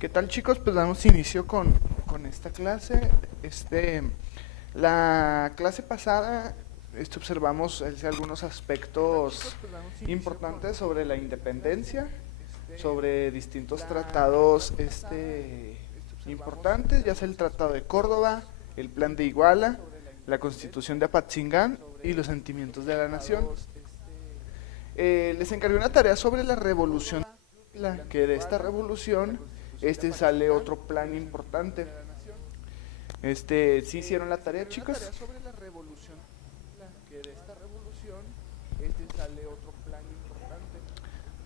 ¿Qué tal, chicos? Pues damos inicio con esta clase. La clase pasada observamos algunos aspectos importantes sobre la independencia, sobre distintos tratados importantes, ya sea el Tratado de Córdoba, el Plan de Iguala, la Constitución de Apatzingán y los sentimientos de la nación. Les encargué una tarea sobre la revolución, que de esta revolución sale otro plan importante. ¿Sí hicieron la tarea, chicos?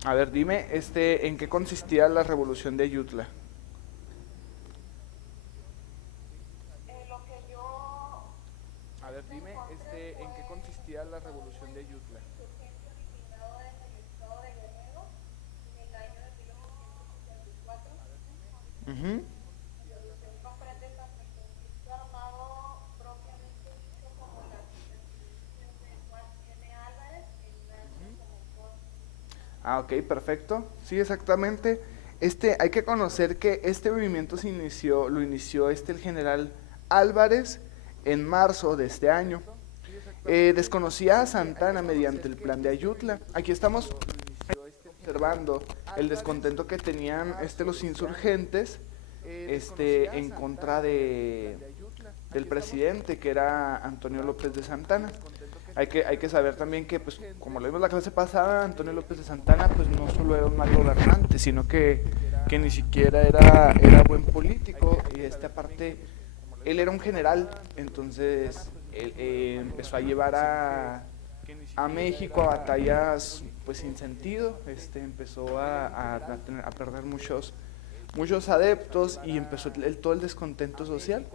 A ver, dime, ¿en qué consistía la revolución de Ayutla? Lo que yo A ver, dime, encontré ¿en qué fue consistía la revolución de Ayutla? insurgente originado en el estado de Guerrero en el año de 1864. Ujú. La revolución comprende tanto el conflicto armado propiamente dicho como las intervenciones de Juan N. Álvarez e Ignacio Comonfort. Ah, ok, perfecto. Sí, exactamente. Hay que conocer que este movimiento lo inició el general Álvarez en marzo de este año. Desconocía a Santana mediante el plan de Ayutla. Aquí estamos observando el descontento que tenían los insurgentes en contra del presidente, que era Antonio López de Santana. Hay que saber también que, pues, como lo vimos la clase pasada, Antonio López de Santana pues no solo era un mal gobernante, sino que ni siquiera era buen político, y aparte, él era un general. Entonces él empezó a llevar a México a batallas pues sin sentido. Empezó a perder muchos adeptos, y empezó todo el descontento social.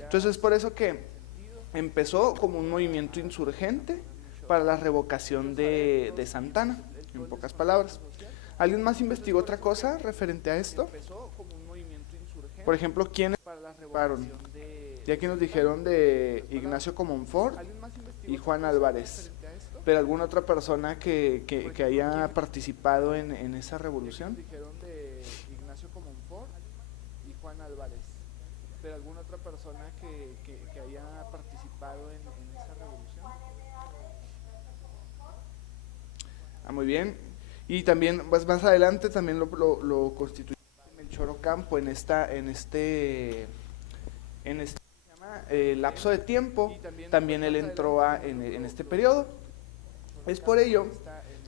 Entonces es por eso que empezó como un movimiento insurgente para la revocación de Santana, en pocas palabras. ¿Alguien más investigó otra cosa referente a esto? Por ejemplo, ¿quiénes participaron? Ya que nos dijeron de Ignacio Comonfort y Juan Álvarez. ¿Pero alguna otra persona que haya participado en esa revolución? ¿Pero alguna otra persona que haya participado en esa revolución? Juan N. Álvarez e Ignacio Comonfort. Ah, muy bien. Y también, pues más adelante también lo constituyó Melchor Ocampo en este lapso de tiempo. También él entró en este periodo. Es por ello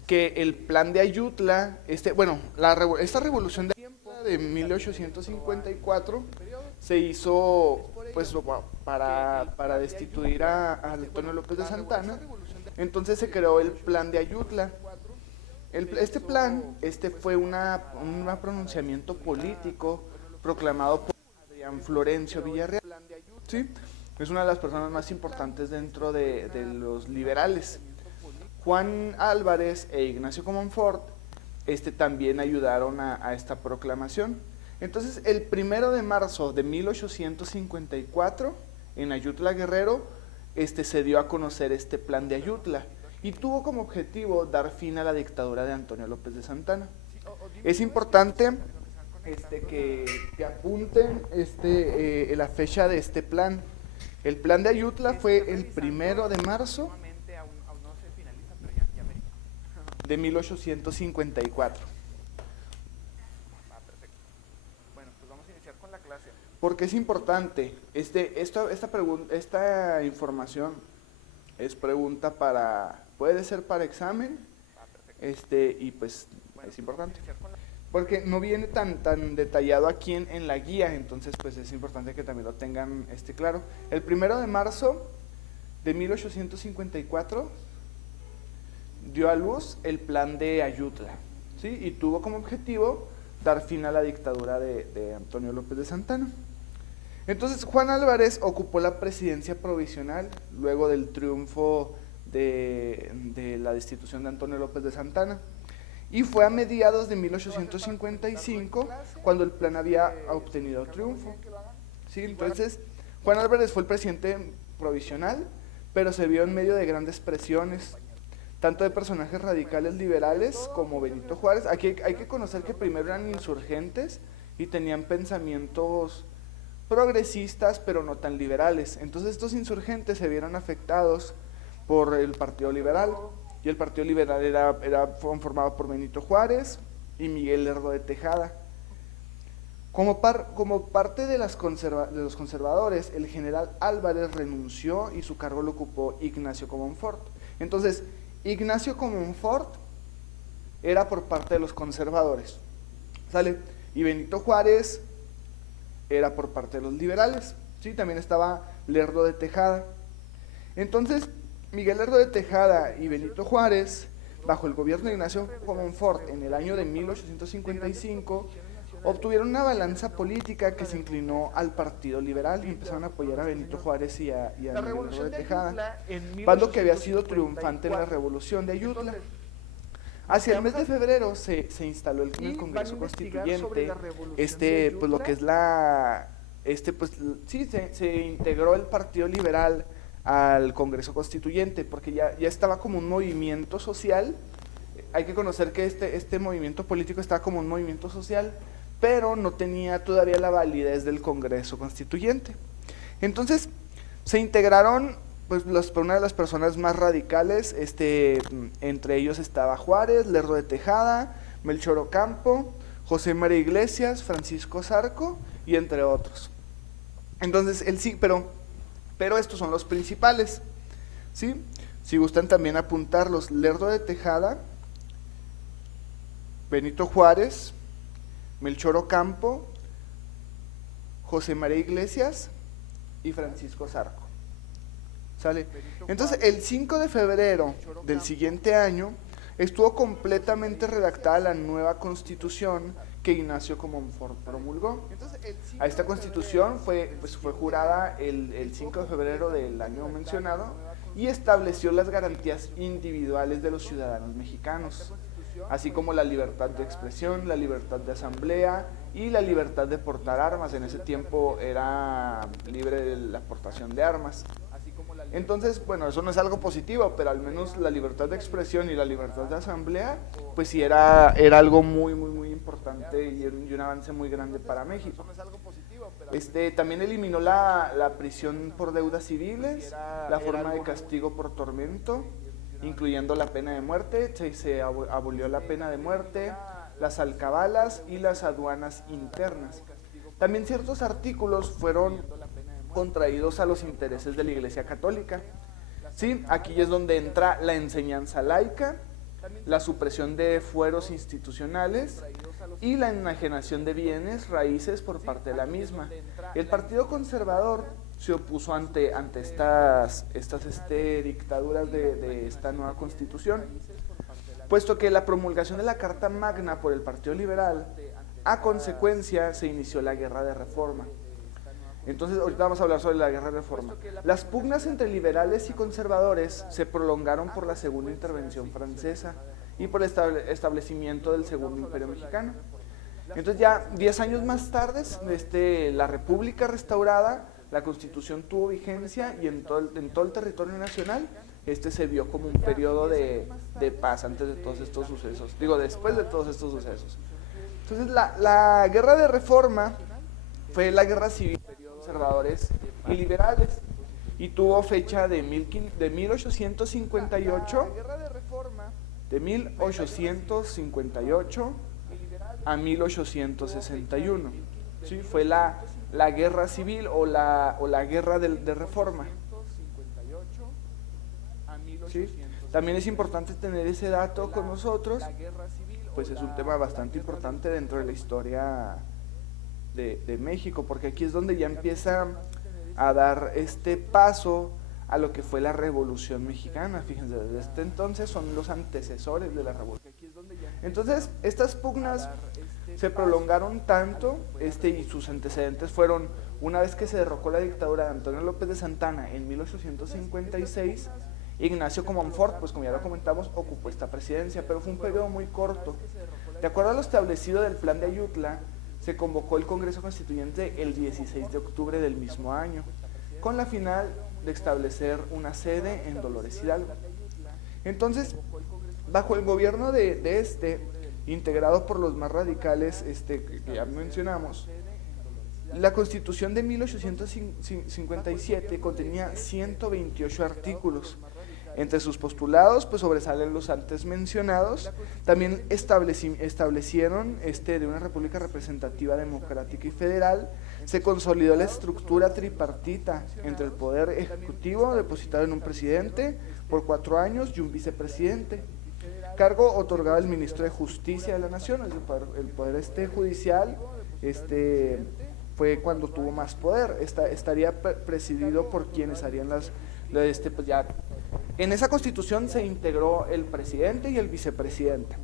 que el plan de Ayutla, esta revolución de Ayutla de 1854 se hizo pues para destituir a Antonio López de Santana. Entonces se creó el plan de Ayutla. Este plan fue un pronunciamiento político proclamado por Adrián Florencio Villarreal. ¿Sí? Es una de las personas más importantes dentro de los liberales. Juan Álvarez e Ignacio Comonfort también ayudaron a esta proclamación. Entonces, el 1 de marzo de 1854, en Ayutla Guerrero, se dio a conocer este plan de Ayutla, y tuvo como objetivo dar fin a la dictadura de Antonio López de Santana. Es importante que apunten la fecha de este plan. El plan de Ayutla fue el 1 de marzo de 1854. Porque es importante. Esta información es pregunta puede ser para examen, y pues es importante. Porque no viene tan detallado aquí en la guía. Entonces pues es importante que también lo tengan claro. El 1 de marzo de 1854 dio a luz el plan de Ayutla, ¿sí? Y tuvo como objetivo dar fin a la dictadura de Antonio López de Santana. Entonces Juan Álvarez ocupó la presidencia provisional luego del triunfo de la destitución de Antonio López de Santana, y fue a mediados de 1855 cuando el plan había obtenido triunfo. ¿Sí? Entonces Juan Álvarez fue el presidente provisional, pero se vio en medio de grandes presiones, tanto de personajes radicales liberales como Benito Juárez. Aquí hay que conocer que primero eran insurgentes y tenían pensamientos progresistas, pero no tan liberales. Entonces estos insurgentes se vieron afectados por el Partido Liberal, y el Partido Liberal era formado por Benito Juárez y Miguel Lerdo de Tejada. Como parte de los conservadores, el general Álvarez renunció y su cargo lo ocupó Ignacio Comonfort. Entonces, Ignacio Comonfort era por parte de los conservadores, ¿sale? Y Benito Juárez era por parte de los liberales, ¿sí? También estaba Lerdo de Tejada. Entonces, Miguel Lerdo de Tejada y Benito Juárez, bajo el gobierno de Ignacio Comonfort en el año de 1855, obtuvieron una balanza política que se inclinó al Partido Liberal y empezaron a apoyar a Benito Juárez y a Miguel Lerdo de Tejada, bando que había sido triunfante en la Revolución de Ayutla. Hacia el mes de febrero se instaló en el Congreso Constituyente, pues lo que es se integró el Partido Liberal al Congreso Constituyente, porque ya estaba como un movimiento social. Hay que conocer que este movimiento político estaba como un movimiento social, pero no tenía todavía la validez del Congreso Constituyente. Entonces se integraron pues una de las personas más radicales, entre ellos estaba Juárez, Lerdo de Tejada, Melchor Ocampo, José María Iglesias, Francisco Zarco y entre otros. Entonces pero estos son los principales, ¿sí? Si gustan también apuntarlos: Lerdo de Tejada, Benito Juárez, Melchor Ocampo, José María Iglesias y Francisco Zarco. ¿Sale? Entonces, el 5 de febrero del siguiente año estuvo completamente redactada la nueva constitución que Ignacio Comonfort promulgó. A esta constitución fue jurada el 5 de febrero del año mencionado y estableció las garantías individuales de los ciudadanos mexicanos, así como la libertad de expresión, la libertad de asamblea y la libertad de portar armas. En ese tiempo era libre la aportación de armas. Entonces, bueno, eso no es algo positivo, pero al menos la libertad de expresión y la libertad de asamblea, pues sí era algo muy, muy, muy importante y un avance muy grande para México. También eliminó la prisión por deudas civiles, la forma de castigo por tormento, incluyendo la pena de muerte. Se abolió la pena de muerte, las alcabalas y las aduanas internas. También ciertos artículos fueron contraídos a los intereses de la Iglesia Católica. ¿Sí? Aquí es donde entra la enseñanza laica, la supresión de fueros institucionales y la enajenación de bienes raíces por parte de la misma. El Partido Conservador se opuso ante estas dictaduras de esta nueva constitución, puesto que la promulgación de la Carta Magna por el Partido Liberal, a consecuencia se inició la Guerra de Reforma. Entonces, ahorita vamos a hablar sobre la Guerra de Reforma. Las pugnas entre liberales y conservadores se prolongaron por la Segunda Intervención Francesa y por el establecimiento del Segundo Imperio Mexicano. Entonces, ya 10 años más tarde, la República restaurada, la Constitución tuvo vigencia y en todo el territorio nacional se vio como un periodo de paz antes de todos estos sucesos. Después de todos estos sucesos. Entonces, la Guerra de Reforma fue la guerra civil conservadores y liberales y tuvo fecha de 1858 a 1861. ¿Sí? Fue la guerra civil o la guerra de reforma. ¿Sí? También es importante tener ese dato con nosotros, pues es un tema bastante importante dentro de la historia de México, porque aquí es donde ya empieza a dar paso a lo que fue la Revolución Mexicana. Fíjense, desde entonces son los antecesores de la Revolución. Entonces, estas pugnas se prolongaron tanto, y sus antecedentes fueron, una vez que se derrocó la dictadura de Antonio López de Santana en 1856, Ignacio Comonfort, pues como ya lo comentamos, ocupó esta presidencia, pero fue un periodo muy corto. De acuerdo a lo establecido del Plan de Ayutla, se convocó el Congreso Constituyente el 16 de octubre del mismo año, con la final de establecer una sede en Dolores Hidalgo. Entonces, bajo el gobierno de integrado por los más radicales que ya mencionamos. La Constitución de 1857 contenía 128 artículos. Entre sus postulados, pues sobresalen los antes mencionados. También establecieron de una república representativa, democrática y federal. Se consolidó la estructura tripartita entre el poder ejecutivo, depositado en un presidente por 4 años, y un vicepresidente. Cargo otorgado al ministro de Justicia de la Nación. El poder judicial fue cuando tuvo más poder. Estaría presidido por quienes harían pues ya. En esa constitución se integró el presidente y el vicepresidente.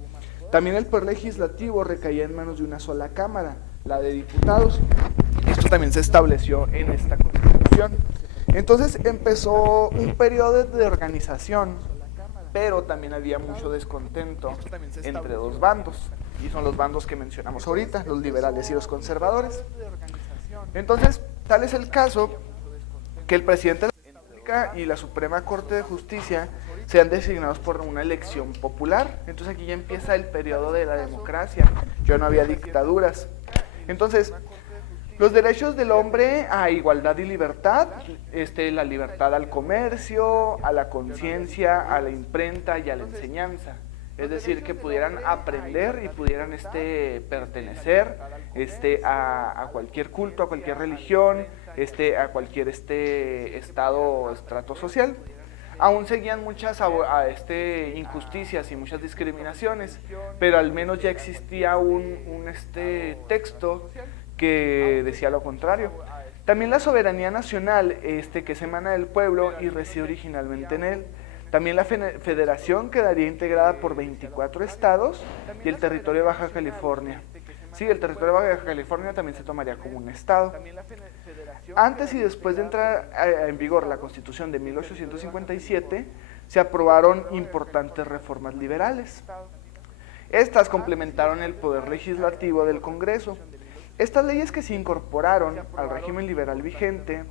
También el poder legislativo recaía en manos de una sola cámara, la de diputados. Esto también se estableció en esta constitución. Entonces empezó un periodo de organización, pero también había mucho descontento entre dos bandos, y son los bandos que mencionamos ahorita, los liberales y los conservadores. Entonces, tal es el caso que el presidente de la República y la Suprema Corte de Justicia sean designados por una elección popular. Entonces aquí ya empieza el periodo de la democracia, ya no había dictaduras. Entonces, los derechos del hombre a igualdad y libertad, la libertad al comercio, a la conciencia, a la imprenta y a la enseñanza. Es decir, que pudieran aprender y pudieran pertenecer a cualquier culto, a cualquier religión, a cualquier estado o estrato social. Aún seguían muchas injusticias y muchas discriminaciones, pero al menos ya existía un texto que decía lo contrario. También la soberanía nacional, que se emana del pueblo y reside originalmente en él. También la federación quedaría integrada por 24 estados y el territorio de Baja California. Sí, el territorio de Baja California también se tomaría como un estado. Antes y después de entrar en vigor la Constitución de 1857, se aprobaron importantes reformas liberales. Estas complementaron el poder legislativo del Congreso. Estas leyes que se incorporaron al régimen liberal vigente,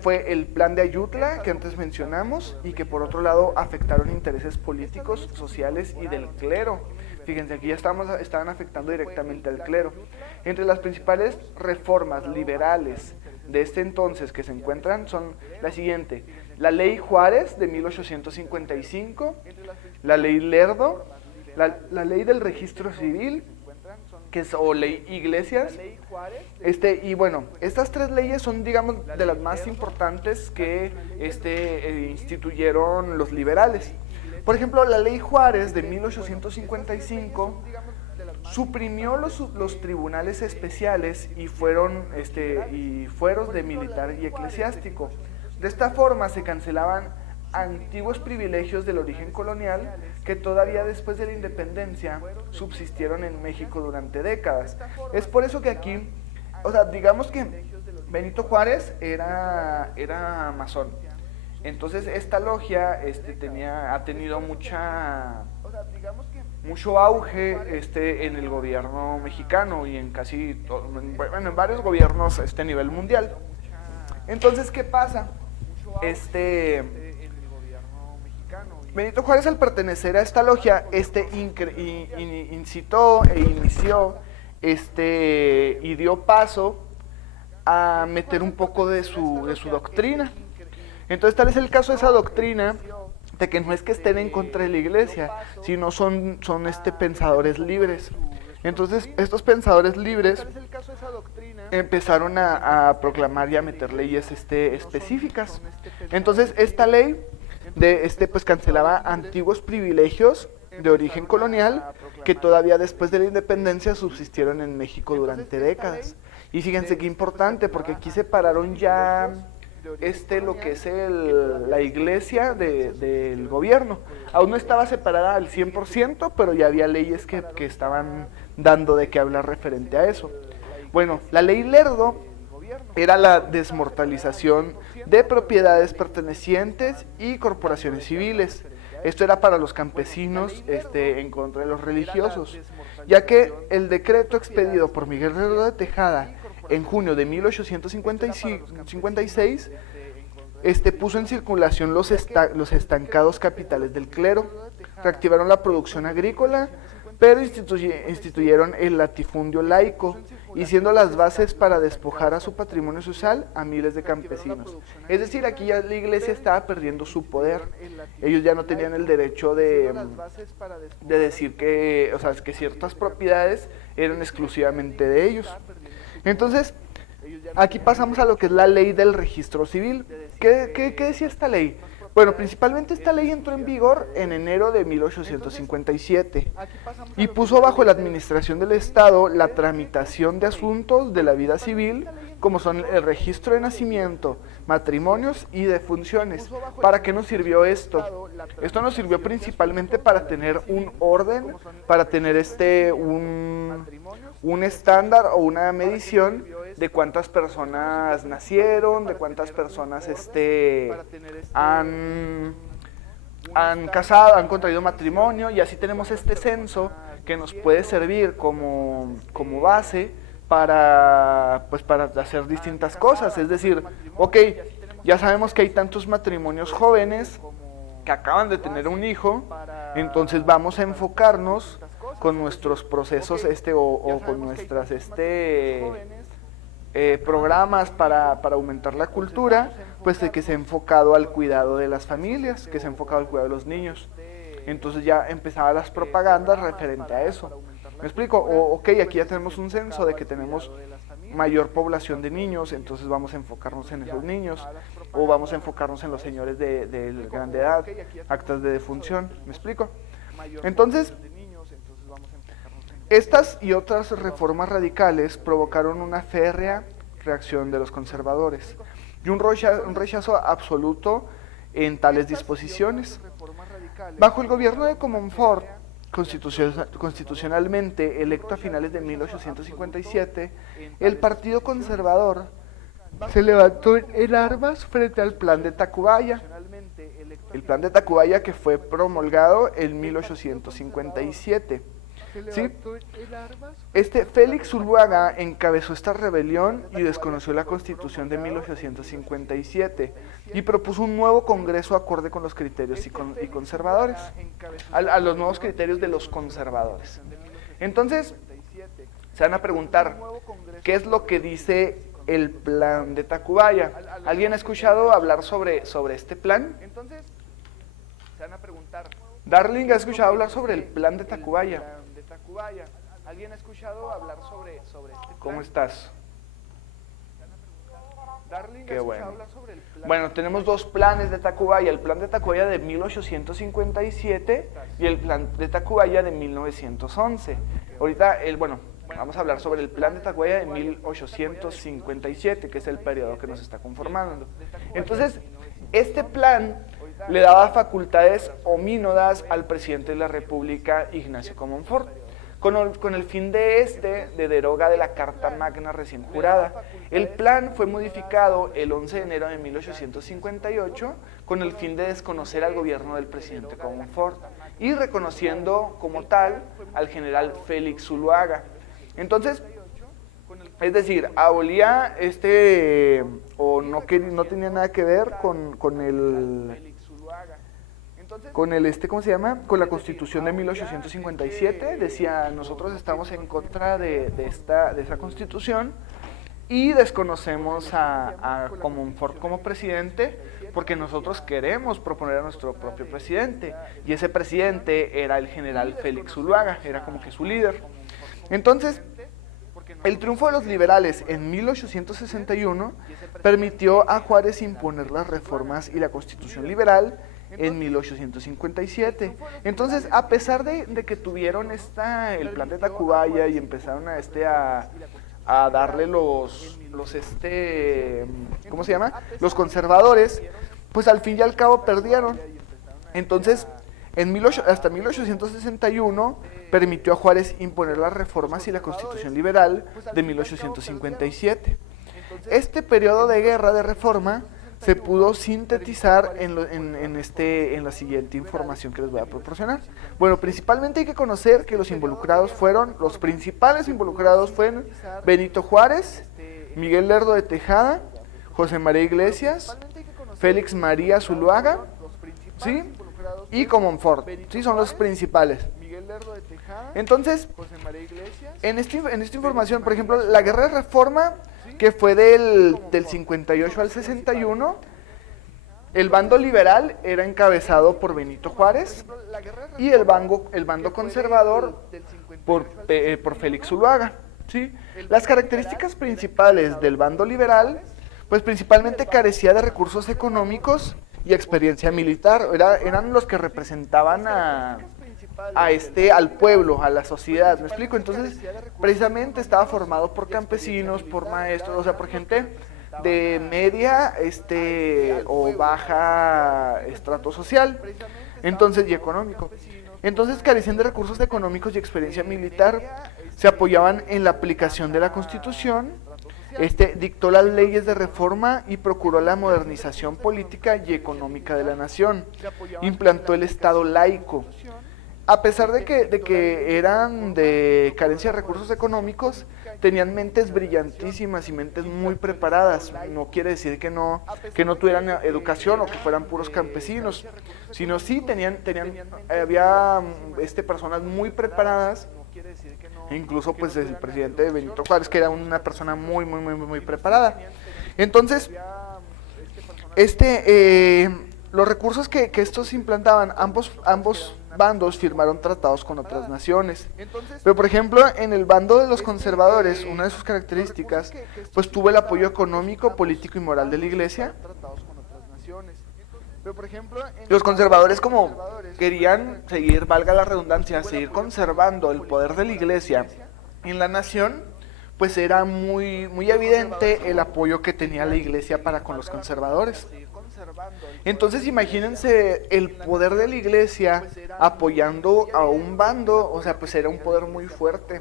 fue el Plan de Ayutla, que antes mencionamos, y que por otro lado afectaron intereses políticos, sociales y del clero. Fíjense, aquí ya estaban afectando directamente al clero. Entre las principales reformas liberales de este entonces que se encuentran son la siguiente: la Ley Juárez de 1855, la Ley Lerdo, la Ley del Registro Civil, o Ley Iglesias, y bueno, estas 3 leyes son, digamos, de las más importantes que instituyeron los liberales. Por ejemplo, la Ley Juárez de 1855 suprimió los tribunales especiales y fueros de militar y eclesiástico. De esta forma se cancelaban antiguos privilegios del origen colonial que todavía después de la independencia subsistieron en México durante décadas. Es por eso que aquí, digamos que Benito Juárez era masón. Entonces esta logia ha tenido mucho auge en el gobierno mexicano y en en varios gobiernos a nivel mundial. Entonces, ¿qué pasa? Benito Juárez, al pertenecer a esta logia, incitó e inició y dio paso a meter un poco de su doctrina. Entonces, tal es el caso de esa doctrina, de que no es que estén en contra de la iglesia, sino son pensadores libres. Entonces, estos pensadores libres empezaron a proclamar y a meter leyes específicas. Entonces, esta ley pues cancelaba antiguos privilegios de origen colonial que todavía después de la independencia subsistieron en México durante décadas. Y fíjense qué importante, porque aquí separaron ya lo que es la iglesia del gobierno. Aún no estaba separada al 100%, pero ya había leyes que estaban dando de qué hablar referente a eso. Bueno, la ley Lerdo era la desmortalización de propiedades pertenecientes y corporaciones civiles. Esto era para los campesinos en contra de los religiosos, ya que el decreto expedido por Miguel Lerdo de Tejada en junio de 1856 puso en circulación los estancados capitales del clero, reactivaron la producción agrícola, pero instituyeron el latifundio laico, y siendo las bases para despojar a su patrimonio social a miles de campesinos. Es decir, aquí ya la iglesia estaba perdiendo su poder. Ellos ya no tenían el derecho de decir que, o sea, que ciertas propiedades eran exclusivamente de ellos. Entonces, aquí pasamos a lo que es la ley del registro civil. ¿Qué decía esta ley? Bueno, principalmente esta ley entró en vigor en enero de 1857 y puso bajo la administración del Estado la tramitación de asuntos de la vida civil, como son el registro de nacimiento, matrimonios y defunciones. ¿Para qué nos sirvió esto? Esto nos sirvió principalmente para tener un orden, para tener un estándar o una medición de cuántas personas nacieron, de cuántas personas han casado, han contraído matrimonio, y así tenemos este censo que nos puede servir como base para hacer distintas cosas. Es decir, ok, ya sabemos que hay tantos matrimonios jóvenes que acaban de tener un hijo, entonces vamos a enfocarnos con nuestros procesos o con nuestras programas para aumentar la cultura, pues de que se ha enfocado al cuidado de las familias, que se ha enfocado al cuidado de los niños. Entonces ya empezaban las propagandas referente a eso. ¿Me explico? Ok, aquí ya tenemos un censo de que tenemos mayor población de niños, entonces vamos a enfocarnos en esos niños, o vamos a enfocarnos en los señores de grande edad, actas de defunción. ¿Me explico? Entonces, estas y otras reformas radicales provocaron una férrea reacción de los conservadores y un rechazo absoluto en tales disposiciones. Bajo el gobierno de Comonfort, constitucionalmente electo a finales de 1857, el Partido Conservador se levantó en armas frente al Plan de Tacubaya. El Plan de Tacubaya, que fue promulgado en 1857. ¿Sí? Félix Zuluaga encabezó esta rebelión y desconoció la Constitución de 1857 y propuso un nuevo Congreso acorde con los criterios y conservadores, a los nuevos criterios de los conservadores. Entonces, se van a preguntar, ¿qué es lo que dice el Plan de Tacubaya? ¿Alguien ha escuchado hablar sobre este plan? Entonces, se van a preguntar, Darling, ¿ha escuchado hablar sobre el Plan de Tacubaya? ¿Alguien ha escuchado hablar sobre este plan? ¿Cómo estás? Qué bueno. Bueno, tenemos dos planes de Tacubaya, el Plan de Tacubaya de 1857 y el Plan de Tacubaya de 1911. Ahorita, vamos a hablar sobre el Plan de Tacubaya de 1857, que es el periodo que nos está conformando. Entonces, este plan le daba facultades homínodas al presidente de la República, Ignacio Comonfort, con el fin de deroga de la Carta Magna recién jurada. El plan fue modificado el 11 de enero de 1858 con el fin de desconocer al gobierno del presidente Comonfort y reconociendo como tal al general Félix Zuluaga. Entonces, es decir, abolía no tenía nada que ver con ¿cómo se llama? Con la Constitución de 1857. Decía, nosotros estamos en contra de esa Constitución y desconocemos a Comonfort como presidente porque nosotros queremos proponer a nuestro propio presidente, y ese presidente era el general Félix Zuluaga, era como que su líder. Entonces, el triunfo de los liberales en 1861 permitió a Juárez imponer las reformas y la Constitución liberal en 1857. Entonces, a pesar de que tuvieron el Plan de Tacubaya y empezaron a darle los conservadores, pues al fin y al cabo perdieron. Entonces, hasta 1861 permitió a Juárez imponer las reformas y la Constitución liberal de 1857. Este periodo de guerra de reforma se pudo sintetizar en la siguiente información que les voy a proporcionar. Bueno, principalmente hay que conocer que los principales involucrados fueron Benito Juárez, Miguel Lerdo de Tejada, José María Iglesias, Félix María Zuluaga, ¿sí? Y Comonfort, ¿sí? Son los principales. Entonces, en esta información, por ejemplo, la Guerra de Reforma, que fue del 58 al 61, el bando liberal era encabezado por Benito Juárez y el bando conservador por Félix Zuluaga, ¿sí? Las características principales del bando liberal, pues principalmente carecía de recursos económicos y experiencia militar. Eran los que representaban al pueblo, a la sociedad, ¿me explico? Entonces, precisamente estaba formado por campesinos, por maestros, o sea, por gente de media o baja estrato social, entonces, y económico. Entonces, carecían de recursos económicos y experiencia militar, se apoyaban en la aplicación de la Constitución, dictó las leyes de reforma y procuró la modernización política y económica de la nación, implantó el Estado laico. A pesar de que eran de carencia de recursos económicos, tenían mentes brillantísimas y mentes muy preparadas. No quiere decir que no tuvieran educación o que fueran puros campesinos, sino sí había personas muy preparadas. Incluso pues el presidente Benito Juárez, que era una persona muy preparada. Entonces, los recursos que estos implantaban, ambos bandos firmaron tratados con otras naciones. Pero por ejemplo, en el bando de los conservadores, una de sus características, pues tuvo el apoyo económico, político y moral de la Iglesia. Los conservadores, como querían seguir, valga la redundancia, seguir conservando el poder de la Iglesia en la nación, pues era muy evidente el apoyo que tenía la Iglesia para con los conservadores. Entonces imagínense el poder de la Iglesia apoyando a un bando, o sea, pues era un poder muy fuerte,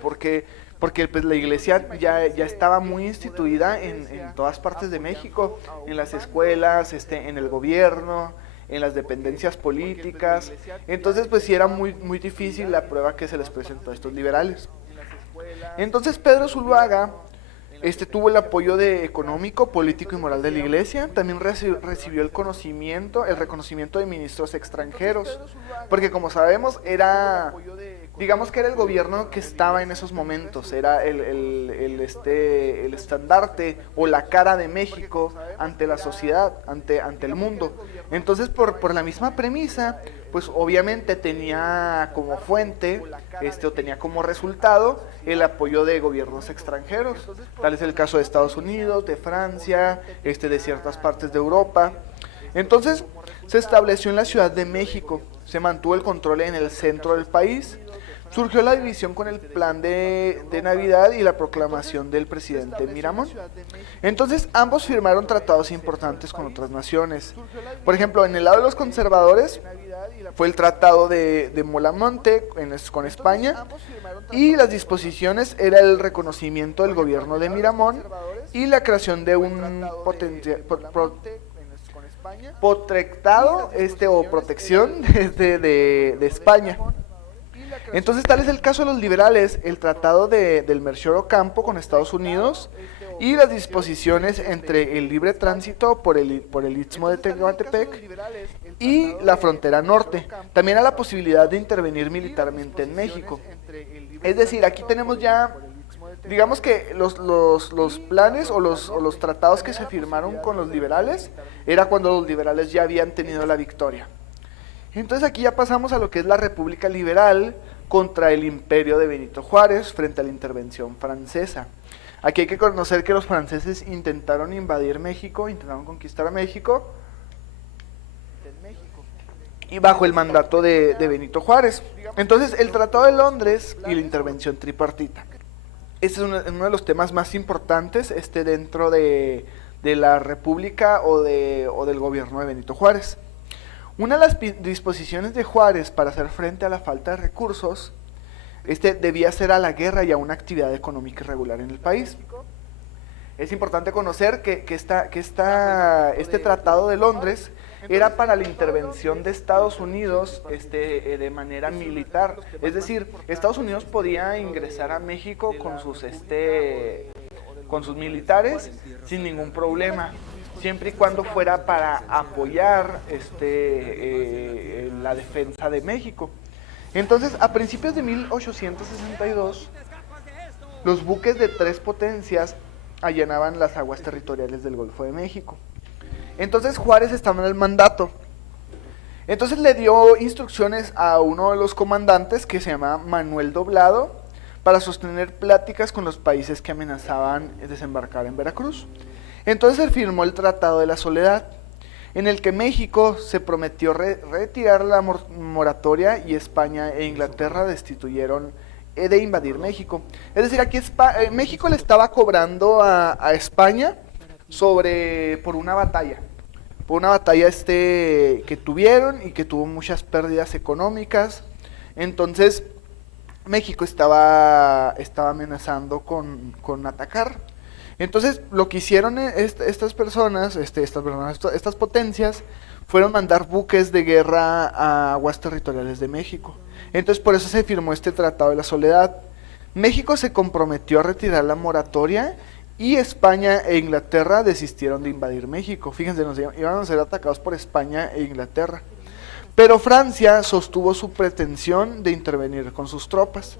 porque pues la Iglesia ya estaba muy instituida en todas partes de México, en las escuelas, en el gobierno, en las dependencias políticas. Entonces pues sí era muy difícil la prueba que se les presentó a estos liberales. Entonces Pedro Zuluaga tuvo el apoyo económico, político y moral de la Iglesia. También recibió el reconocimiento de ministros extranjeros, porque como sabemos digamos que era el gobierno que estaba en esos momentos, era el estandarte o la cara de México ante la sociedad, ante el mundo. Entonces por la misma premisa, pues obviamente tenía como fuente, o tenía como resultado el apoyo de gobiernos extranjeros. Tal es el caso de Estados Unidos, de Francia, de ciertas partes de Europa. Entonces se estableció en la Ciudad de México, se mantuvo el control en el centro del país. Surgió la división con el plan de Navidad y la proclamación del presidente Miramón. Entonces ambos firmaron tratados importantes con otras naciones. Por ejemplo, en el lado de los conservadores fue el tratado de Molamonte con España, y las disposiciones era el reconocimiento del gobierno de Miramón y la creación de un potrectado o protección de España. Entonces tal es el caso de los liberales, el tratado del Melchor Ocampo con Estados Unidos y las disposiciones entre el libre tránsito por el istmo de Tehuantepec y la frontera norte. También a la posibilidad de intervenir militarmente en México. Es decir, aquí tenemos ya, digamos que los planes o los tratados que se firmaron con los liberales, era cuando los liberales ya habían tenido la victoria. Entonces aquí ya pasamos a lo que es la República Liberal contra el imperio de Benito Juárez frente a la intervención francesa. Aquí hay que conocer que los franceses intentaron invadir México, intentaron conquistar a México, y bajo el mandato de Benito Juárez. Entonces el Tratado de Londres y la intervención tripartita. Este es uno de los temas más importantes dentro de la República o del gobierno de Benito Juárez. Una de las disposiciones de Juárez para hacer frente a la falta de recursos debía ser a la guerra y a una actividad económica irregular en el país. Es importante conocer que este Tratado de Londres era para la intervención de Estados Unidos de manera militar. Es decir, Estados Unidos podía ingresar a México con sus militares sin ningún problema, siempre y cuando fuera para apoyar la defensa de México. Entonces, a principios de 1862, los buques de 3 potencias allanaban las aguas territoriales del Golfo de México. Entonces Juárez estaba en el mandato. Entonces le dio instrucciones a uno de los comandantes, que se llama Manuel Doblado, para sostener pláticas con los países que amenazaban desembarcar en Veracruz. Entonces se firmó el Tratado de la Soledad, en el que México se prometió retirar la moratoria, y España e Inglaterra destituyeron de invadir México. Es decir, aquí México le estaba cobrando a España por una batalla. Por una batalla que tuvieron y que tuvo muchas pérdidas económicas. Entonces México estaba amenazando con atacar. Entonces lo que hicieron estas potencias fueron mandar buques de guerra a aguas territoriales de México. Entonces por eso se firmó este Tratado de la Soledad. México se comprometió a retirar la moratoria, y España e Inglaterra desistieron de invadir México. Fíjense, iban a ser atacados por España e Inglaterra. Pero Francia sostuvo su pretensión de intervenir con sus tropas.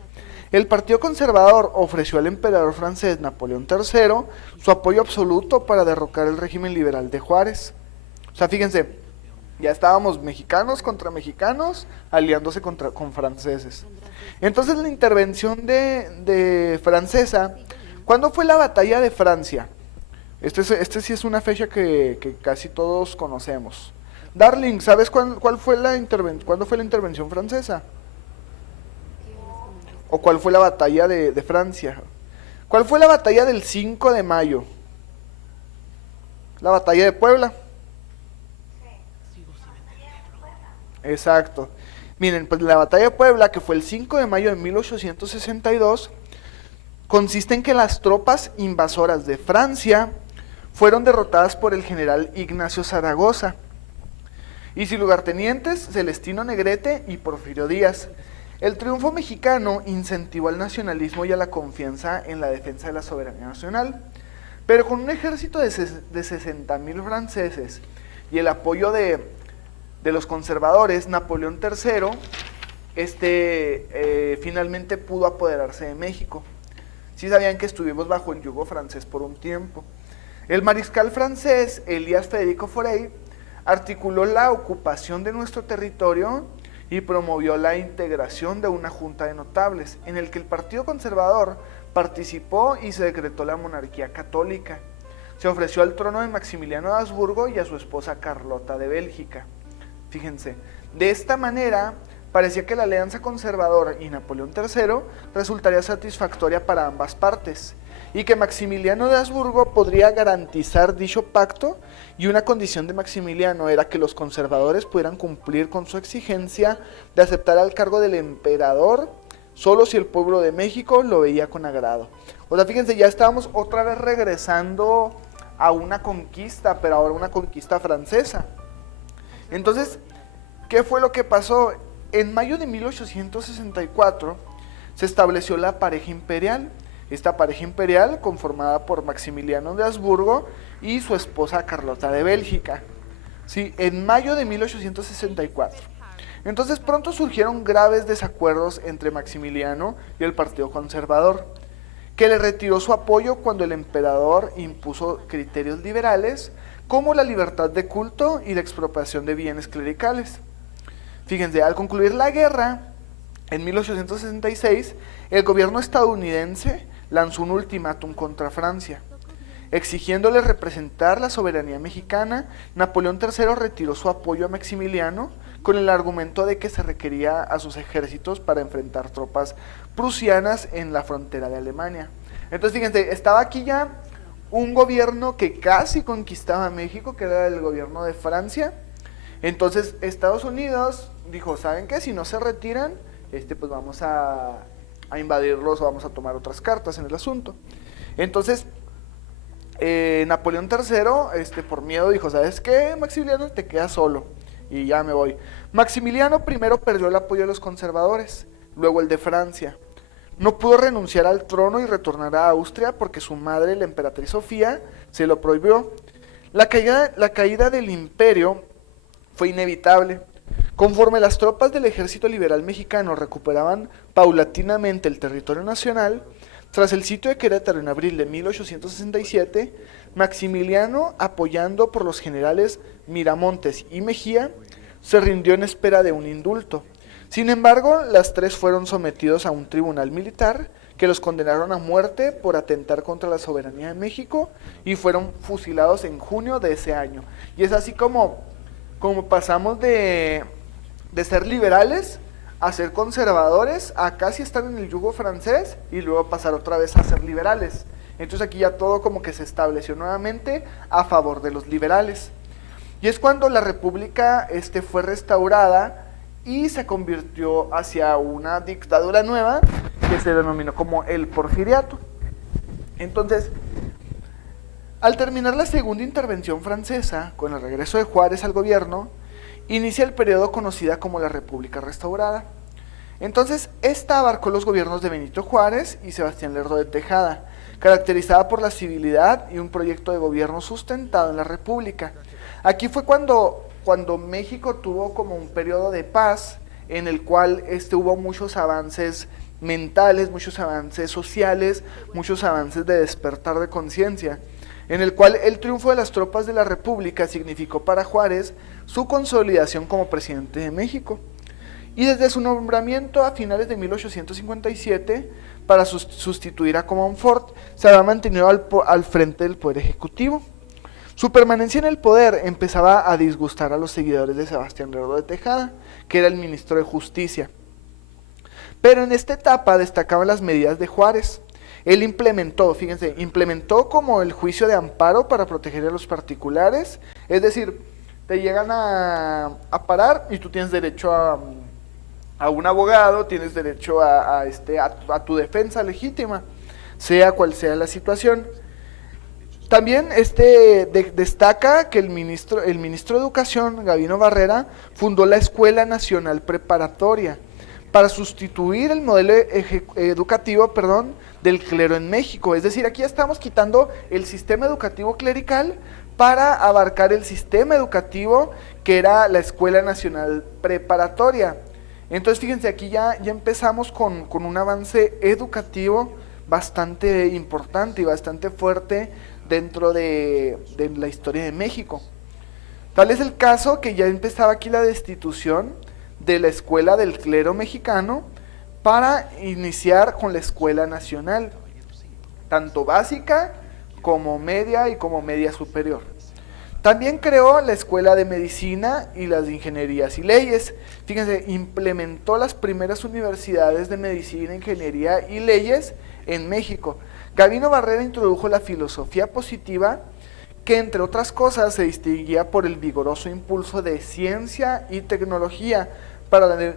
El Partido Conservador ofreció al emperador francés Napoleón III su apoyo absoluto para derrocar el régimen liberal de Juárez. O sea, fíjense, ya estábamos mexicanos contra mexicanos aliándose con franceses. Entonces la intervención de francesa, ¿cuándo fue la batalla de Francia? Este sí es una fecha que casi todos conocemos. Darling, ¿sabes cuándo fue la intervención francesa? ¿O cuál fue la batalla de Francia? ¿Cuál fue la batalla del 5 de mayo? La batalla de Puebla. Exacto. Miren, pues la batalla de Puebla, que fue el 5 de mayo de 1862, consiste en que las tropas invasoras de Francia fueron derrotadas por el general Ignacio Zaragoza y sus lugartenientes Celestino Negrete y Porfirio Díaz. El triunfo mexicano incentivó al nacionalismo y a la confianza en la defensa de la soberanía nacional, pero con un ejército de 60,000 franceses y el apoyo de los conservadores, Napoleón III finalmente pudo apoderarse de México. Sí sabían que estuvimos bajo el yugo francés por un tiempo. El mariscal francés Elías Federico Fauré articuló la ocupación de nuestro territorio y promovió la integración de una junta de notables, en el que el Partido Conservador participó y se decretó la monarquía católica. Se ofreció al trono de Maximiliano de Habsburgo y a su esposa Carlota de Bélgica. Fíjense, de esta manera parecía que la alianza conservadora y Napoleón III resultaría satisfactoria para ambas partes, y que Maximiliano de Habsburgo podría garantizar dicho pacto, y una condición de Maximiliano era que los conservadores pudieran cumplir con su exigencia de aceptar al cargo del emperador solo si el pueblo de México lo veía con agrado. O sea, fíjense, ya estábamos otra vez regresando a una conquista, pero ahora una conquista francesa. Entonces, ¿qué fue lo que pasó? En mayo de 1864 se estableció la pareja imperial. Esta pareja imperial conformada por Maximiliano de Habsburgo y su esposa Carlota de Bélgica. Sí, en mayo de 1864. Entonces pronto surgieron graves desacuerdos entre Maximiliano y el Partido Conservador, que le retiró su apoyo cuando el emperador impuso criterios liberales como la libertad de culto y la expropiación de bienes clericales. Fíjense, al concluir la guerra, en 1866, el gobierno estadounidense lanzó un ultimátum contra Francia. Exigiéndole representar la soberanía mexicana, Napoleón III retiró su apoyo a Maximiliano con el argumento de que se requería a sus ejércitos para enfrentar tropas prusianas en la frontera de Alemania. Entonces, fíjense, estaba aquí ya un gobierno que casi conquistaba México, que era el gobierno de Francia. Entonces Estados Unidos dijo, ¿saben qué? Si no se retiran, pues vamos a invadirlos o vamos a tomar otras cartas en el asunto. Entonces Napoleón III, por miedo, dijo, ¿sabes qué, Maximiliano? Te quedas solo y ya me voy. Maximiliano primero perdió el apoyo de los conservadores, luego el de Francia. No pudo renunciar al trono y retornar a Austria porque su madre, la emperatriz Sofía, se lo prohibió. La caída del imperio fue inevitable. Conforme las tropas del ejército liberal mexicano recuperaban paulatinamente el territorio nacional, tras el sitio de Querétaro en abril de 1867, Maximiliano, apoyado por los generales Miramontes y Mejía, se rindió en espera de un indulto. Sin embargo, las tres fueron sometidos a un tribunal militar que los condenaron a muerte por atentar contra la soberanía de México y fueron fusilados en junio de ese año. Y es así como pasamos de ser liberales a ser conservadores, a casi estar en el yugo francés y luego pasar otra vez a ser liberales. Entonces aquí ya todo como que se estableció nuevamente a favor de los liberales. Y es cuando la república fue restaurada y se convirtió hacia una dictadura nueva que se denominó como el Porfiriato. Entonces, al terminar la segunda intervención francesa, con el regreso de Juárez al gobierno, inicia el periodo conocida como la República Restaurada. Entonces, esta abarcó los gobiernos de Benito Juárez y Sebastián Lerdo de Tejada, caracterizada por la civilidad y un proyecto de gobierno sustentado en la República. Aquí fue cuando México tuvo como un periodo de paz en el cual hubo muchos avances mentales, muchos avances sociales, muchos avances de despertar de conciencia, en el cual el triunfo de las tropas de la República significó para Juárez su consolidación como presidente de México. Y desde su nombramiento a finales de 1857, para sustituir a Comonfort, se había mantenido al frente del Poder Ejecutivo. Su permanencia en el poder empezaba a disgustar a los seguidores de Sebastián Lerdo de Tejada, que era el ministro de Justicia. Pero en esta etapa destacaban las medidas de Juárez. Él implementó como el juicio de amparo para proteger a los particulares, es decir, te llegan a parar y tú tienes derecho a un abogado, tienes derecho a tu defensa legítima, sea cual sea la situación. También destaca que el ministro de Educación, Gabino Barrera, fundó la Escuela Nacional Preparatoria para sustituir el modelo educativo del clero en México. Es decir, aquí estamos quitando el sistema educativo clerical para abarcar el sistema educativo que era la Escuela Nacional Preparatoria. Entonces, fíjense, aquí ya empezamos con un avance educativo bastante importante y bastante fuerte dentro de la historia de México. Tal es el caso que ya empezaba aquí la destitución de la escuela del clero mexicano para iniciar con la escuela nacional, tanto básica como media y como media superior. También creó la escuela de medicina y las de ingenierías y leyes. Fíjense, implementó las primeras universidades de medicina, ingeniería y leyes en México. Gabino Barrera introdujo la filosofía positiva, que entre otras cosas se distinguía por el vigoroso impulso de ciencia y tecnología para la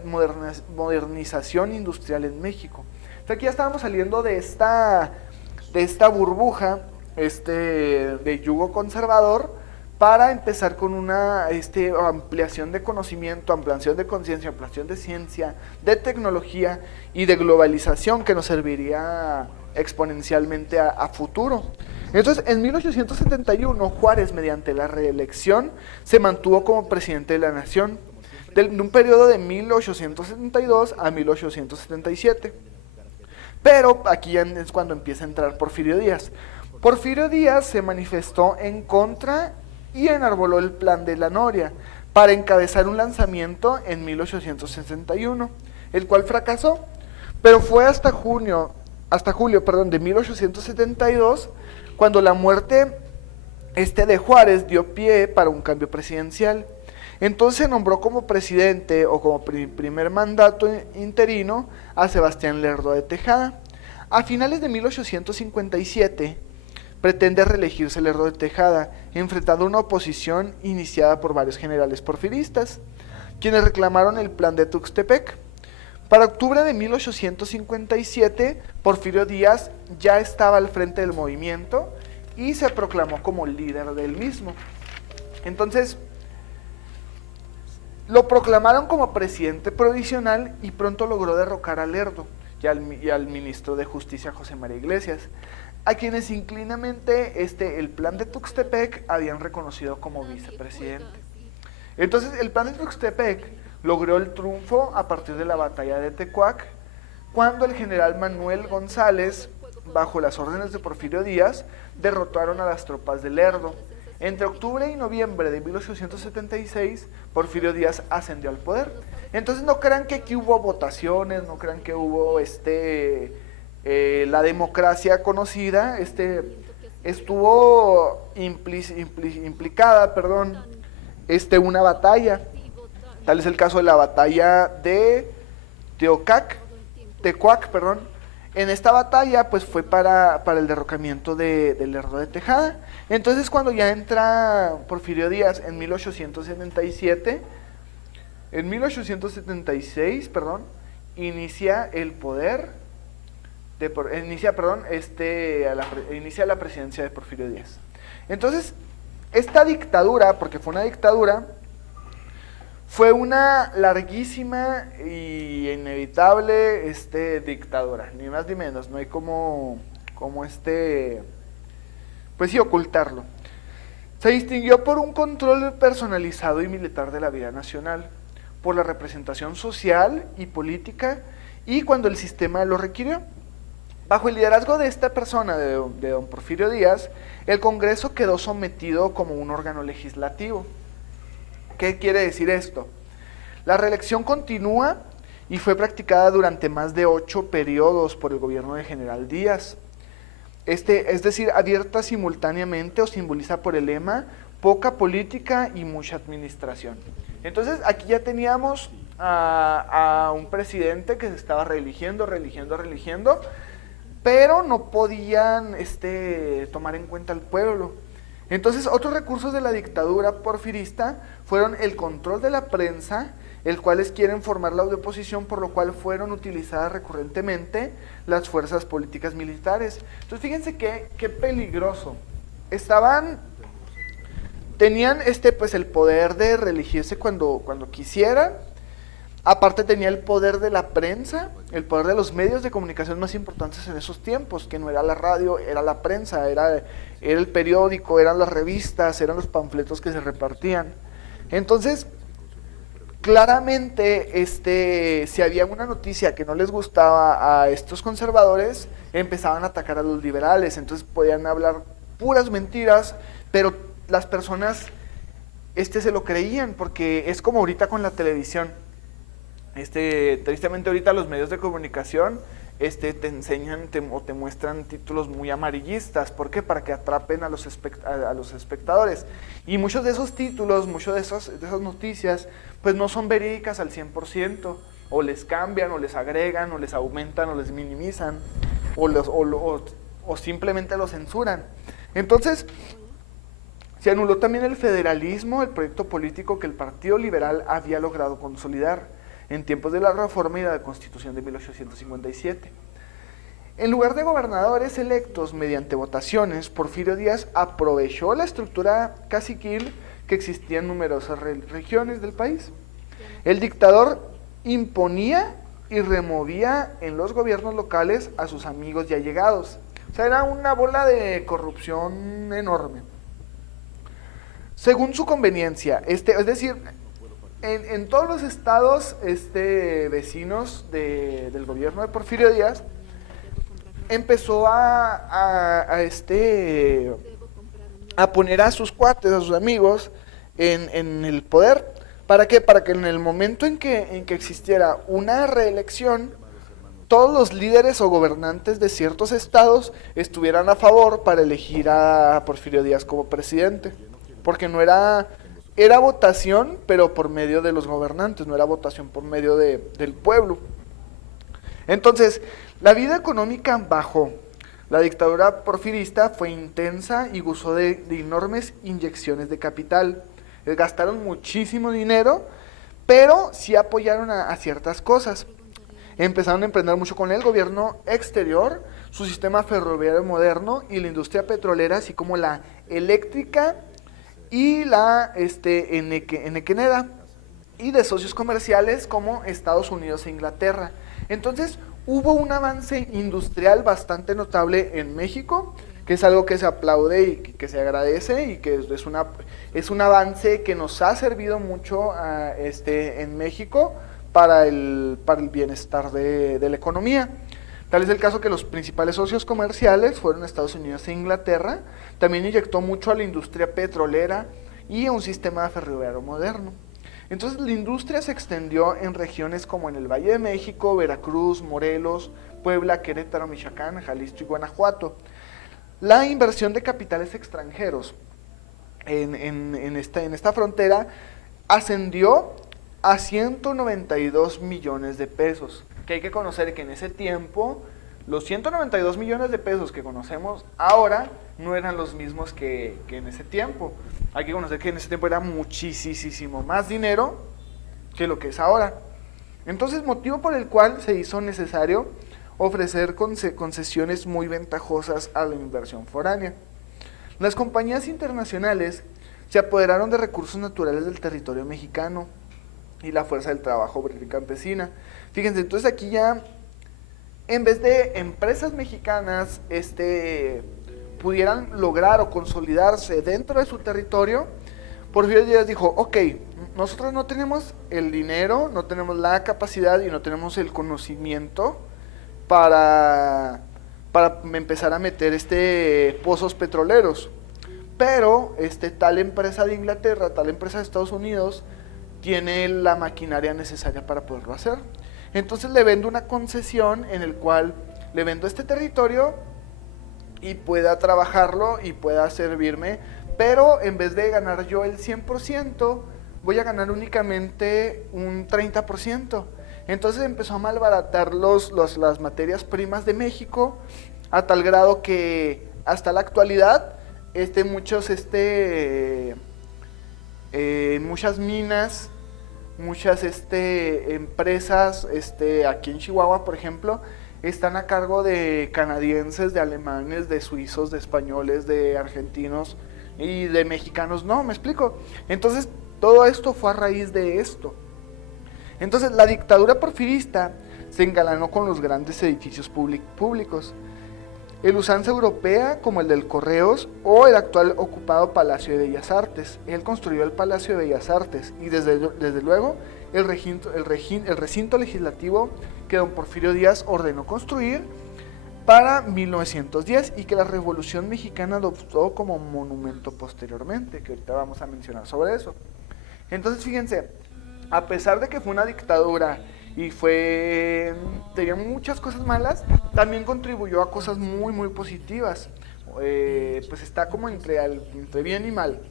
modernización industrial en México. Entonces aquí ya estábamos saliendo de esta burbuja de yugo conservador para empezar con una ampliación de conocimiento, ampliación de conciencia, ampliación de ciencia, de tecnología y de globalización que nos serviría exponencialmente a futuro. Entonces, en 1871, Juárez, mediante la reelección, se mantuvo como presidente de la nación, de un periodo de 1872 a 1877. Pero aquí ya es cuando empieza a entrar Porfirio Díaz. Porfirio Díaz se manifestó en contra y enarboló el plan de la Noria para encabezar un lanzamiento en 1861, el cual fracasó, pero fue hasta julio de 1872 cuando la muerte de Juárez dio pie para un cambio presidencial. Entonces se nombró como presidente o como primer mandato interino a Sebastián Lerdo de Tejada. A finales de 1857 pretende reelegirse Lerdo de Tejada, enfrentando una oposición iniciada por varios generales porfiristas, quienes reclamaron el plan de Tuxtepec. Para octubre de 1857, Porfirio Díaz ya estaba al frente del movimiento y se proclamó como líder del mismo. Entonces, lo proclamaron como presidente provisional y pronto logró derrocar a Lerdo y al ministro de Justicia, José María Iglesias, a quienes inclinamente el plan de Tuxtepec habían reconocido como vicepresidente. Entonces, el plan de Tuxtepec logró el triunfo a partir de la batalla de Tecuac, cuando el general Manuel González, bajo las órdenes de Porfirio Díaz, derrotaron a las tropas de Lerdo. Entre octubre y noviembre de 1876, Porfirio Díaz ascendió al poder. Entonces no crean que aquí hubo votaciones, no crean que hubo la democracia conocida, estuvo implicada, una batalla. Tal es el caso de la batalla de Tecuac. En esta batalla pues fue para el derrocamiento del Lerdo de Tejada. Entonces cuando ya entra Porfirio Díaz en 1876, inicia la presidencia de Porfirio Díaz. Entonces, esta dictadura, porque fue una dictadura, fue una larguísima y inevitable dictadura, ni más ni menos, no hay como pues sí, ocultarlo. Se distinguió por un control personalizado y militar de la vida nacional, por la representación social y política, y cuando el sistema lo requirió. Bajo el liderazgo de esta persona, de don Porfirio Díaz, el Congreso quedó sometido como un órgano legislativo. ¿Qué quiere decir esto? La reelección continúa y fue practicada durante más de 8 periodos por el gobierno de General Díaz. Es decir, abierta simultáneamente o simboliza por el lema poca política y mucha administración. Entonces aquí ya teníamos a un presidente que se estaba reeligiendo, pero no podían tomar en cuenta al pueblo. Entonces otros recursos de la dictadura porfirista fueron el control de la prensa, el cual quieren formar la oposición, por lo cual fueron utilizadas recurrentemente las fuerzas políticas militares. Entonces fíjense qué peligroso. Tenían pues el poder de reelegirse cuando quisieran. Aparte tenía el poder de la prensa, el poder de los medios de comunicación más importantes en esos tiempos, que no era la radio, era la prensa, era el periódico, eran las revistas, eran los panfletos que se repartían. Entonces, claramente, si había una noticia que no les gustaba a estos conservadores, empezaban a atacar a los liberales, entonces podían hablar puras mentiras, pero las personas se lo creían, porque es como ahorita con la televisión. Tristemente ahorita los medios de comunicación te enseñan o te muestran títulos muy amarillistas. ¿Por qué? Para que atrapen a los espectadores. Y muchos de esos títulos, muchas de esas noticias, pues no son verídicas al 100%, o les cambian, o les agregan, o les aumentan, o les minimizan, o simplemente los censuran. Entonces, se anuló también el federalismo, el proyecto político que el Partido Liberal había logrado consolidar en tiempos de la Reforma y de la Constitución de 1857. En lugar de gobernadores electos mediante votaciones, Porfirio Díaz aprovechó la estructura caciquil que existía en numerosas regiones del país. El dictador imponía y removía en los gobiernos locales a sus amigos y allegados. O sea, era una bola de corrupción enorme. Según su conveniencia, es decir, en todos los estados vecinos del gobierno de Porfirio Díaz, empezó a poner a sus cuates, a sus amigos, en el poder. ¿Para qué? Para que en el momento en que existiera una reelección, todos los líderes o gobernantes de ciertos estados estuvieran a favor para elegir a Porfirio Díaz como presidente. Porque no era votación, pero por medio de los gobernantes, no era votación por medio del pueblo. Entonces, la vida económica bajo la dictadura porfirista fue intensa y gozó de enormes inyecciones de capital. Gastaron muchísimo dinero, pero sí apoyaron a ciertas cosas. Empezaron a emprender mucho con el gobierno exterior, su sistema ferroviario moderno y la industria petrolera, así como la eléctrica y la enequenera, y de socios comerciales como Estados Unidos e Inglaterra. Entonces hubo un avance industrial bastante notable en México, que es algo que se aplaude y que se agradece y que es un avance que nos ha servido mucho en México para el bienestar de la economía. Tal es el caso que los principales socios comerciales fueron Estados Unidos e Inglaterra. También inyectó mucho a la industria petrolera y a un sistema ferroviario moderno. Entonces la industria se extendió en regiones como en el Valle de México, Veracruz, Morelos, Puebla, Querétaro, Michoacán, Jalisco y Guanajuato. La inversión de capitales extranjeros en esta frontera ascendió a 192 millones de pesos. Que hay que conocer que en ese tiempo los 192 millones de pesos que conocemos ahora no eran los mismos que en ese tiempo. Hay que conocer que en ese tiempo era muchísimo más dinero que lo que es ahora. Entonces, motivo por el cual se hizo necesario ofrecer concesiones muy ventajosas a la inversión foránea. Las compañías internacionales se apoderaron de recursos naturales del territorio mexicano y la fuerza del trabajo obrero y campesina. Fíjense, entonces aquí ya, en vez de empresas mexicanas pudieran lograr o consolidarse dentro de su territorio, Porfirio Díaz dijo, ok, nosotros no tenemos el dinero, no tenemos la capacidad y no tenemos el conocimiento para empezar a meter pozos petroleros, pero tal empresa de Inglaterra, tal empresa de Estados Unidos tiene la maquinaria necesaria para poderlo hacer. Entonces le vendo una concesión en el cual le vendo este territorio y pueda trabajarlo y pueda servirme, pero en vez de ganar yo el 100%, voy a ganar únicamente un 30%. Entonces empezó a malbaratar las materias primas de México a tal grado que hasta la actualidad muchas minas, muchas empresas aquí en Chihuahua, por ejemplo, están a cargo de canadienses, de alemanes, de suizos, de españoles, de argentinos y de mexicanos. No, ¿me explico? Entonces todo esto fue a raíz de esto. Entonces la dictadura porfirista se engalanó con los grandes edificios públicos, el usanza europea como el del Correos o el actual ocupado Palacio de Bellas Artes. Él construyó el Palacio de Bellas Artes y desde luego el recinto legislativo que don Porfirio Díaz ordenó construir para 1910 y que la Revolución Mexicana adoptó como monumento posteriormente, que ahorita vamos a mencionar sobre eso. Entonces fíjense, a pesar de que fue una dictadura y tenía muchas cosas malas, también contribuyó a cosas muy positivas. Pues está como entre bien y mal.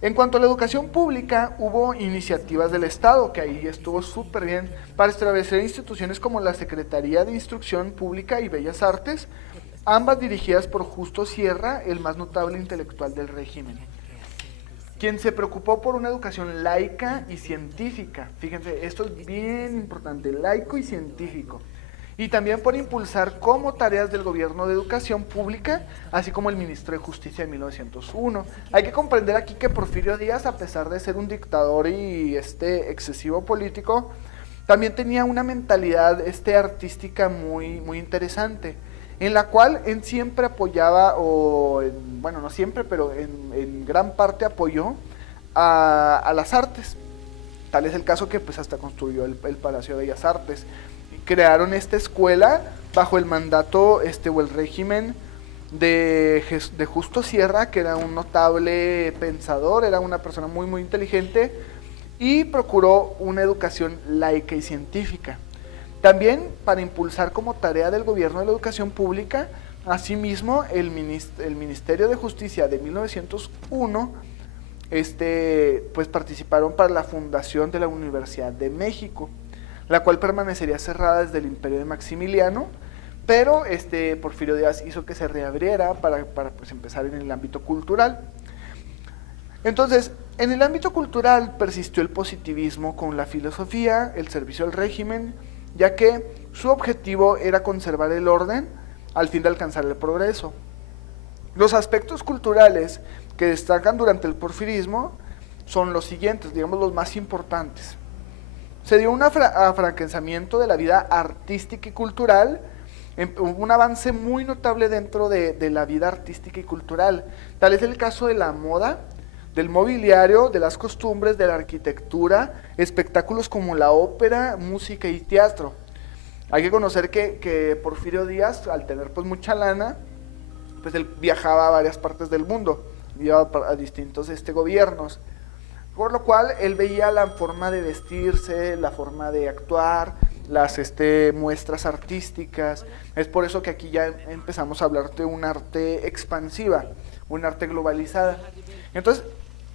En cuanto a la educación pública, hubo iniciativas del Estado, que ahí estuvo súper bien, para establecer instituciones como la Secretaría de Instrucción Pública y Bellas Artes, ambas dirigidas por Justo Sierra, el más notable intelectual del régimen, quien se preocupó por una educación laica y científica. Fíjense, esto es bien importante, laico y científico. Y también por impulsar como tareas del gobierno de educación pública, así como el ministro de Justicia en 1901. Hay que comprender aquí que Porfirio Díaz, a pesar de ser un dictador y excesivo político, también tenía una mentalidad artística muy interesante, en la cual él siempre apoyaba, no siempre, pero en gran parte apoyó a las artes. Tal es el caso que pues hasta construyó el Palacio de Bellas Artes. Crearon esta escuela bajo el mandato o el régimen de Justo Sierra, que era un notable pensador, era una persona muy inteligente y procuró una educación laica y científica. También para impulsar como tarea del gobierno de la educación pública, asimismo el Ministerio de Justicia de 1901 pues participaron para la fundación de la Universidad de México, la cual permanecería cerrada desde el imperio de Maximiliano, pero Porfirio Díaz hizo que se reabriera para pues empezar en el ámbito cultural. Entonces, en el ámbito cultural persistió el positivismo con la filosofía, el servicio al régimen, ya que su objetivo era conservar el orden al fin de alcanzar el progreso. Los aspectos culturales que destacan durante el porfirismo son los siguientes, digamos los más importantes. Se dio un afrancesamiento de la vida artística y cultural Hubo un avance muy notable dentro de la vida artística y cultural. Tal es el caso de la moda, del mobiliario, de las costumbres, de la arquitectura, espectáculos como la ópera, música y teatro. Hay que conocer que Porfirio Díaz, al tener pues mucha lana, pues él viajaba a varias partes del mundo, iba a distintos gobiernos, por lo cual él veía la forma de vestirse, la forma de actuar, las muestras artísticas. Es por eso que aquí ya empezamos a hablar de un arte expansiva, un arte globalizada. Entonces,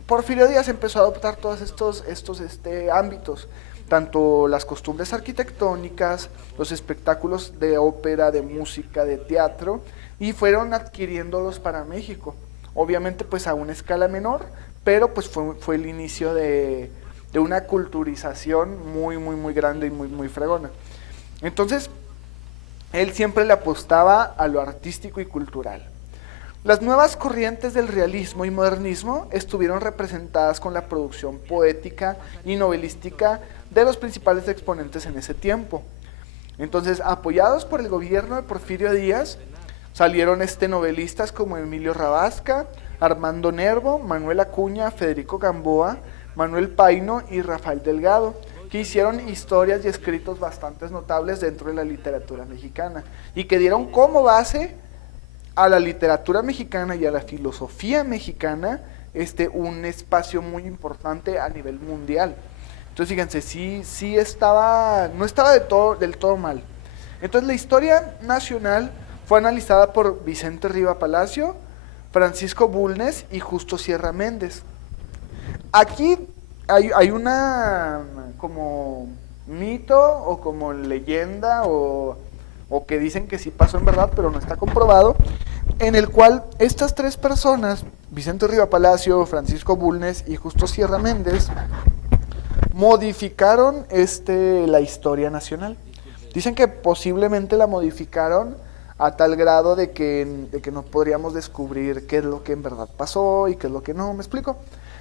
Porfirio Díaz empezó a adoptar todos estos ámbitos, tanto las costumbres arquitectónicas, los espectáculos de ópera, de música, de teatro, y fueron adquiriéndolos para México. Obviamente pues a una escala menor, pero pues fue el inicio de una culturización muy grande y muy fregona. Entonces, él siempre le apostaba a lo artístico y cultural. Las nuevas corrientes del realismo y modernismo estuvieron representadas con la producción poética y novelística de los principales exponentes en ese tiempo. Entonces, apoyados por el gobierno de Porfirio Díaz, salieron novelistas como Emilio Rabasca, Armando Nervo, Manuel Acuña, Federico Gamboa, Manuel Paino y Rafael Delgado, que hicieron historias y escritos bastante notables dentro de la literatura mexicana y que dieron como base a la literatura mexicana y a la filosofía mexicana un espacio muy importante a nivel mundial. Entonces fíjense, sí estaba, no estaba del todo mal. Entonces la historia nacional fue analizada por Vicente Riva Palacio, Francisco Bulnes y Justo Sierra Méndez. Aquí hay una como mito o como leyenda o que dicen que sí pasó en verdad, pero no está comprobado, en el cual estas tres personas, Vicente Riva Palacio, Francisco Bulnes y Justo Sierra Méndez, modificaron la historia nacional. Dicen que posiblemente la modificaron a tal grado de que no podríamos descubrir qué es lo que en verdad pasó y qué es lo que no, ¿me explico?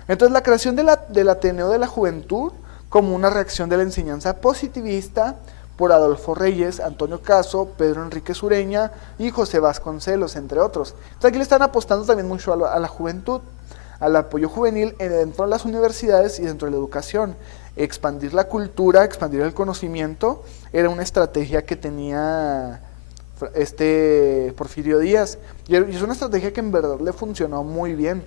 Entonces la creación del Ateneo de la Juventud como una reacción de la enseñanza positivista por Adolfo Reyes, Antonio Caso, Pedro Enrique Sureña y José Vasconcelos, entre otros. Entonces aquí le están apostando también mucho a la juventud, al apoyo juvenil dentro de las universidades y dentro de la educación. Expandir la cultura, expandir el conocimiento, era una estrategia que tenía Porfirio Díaz, y es una estrategia que en verdad le funcionó muy bien.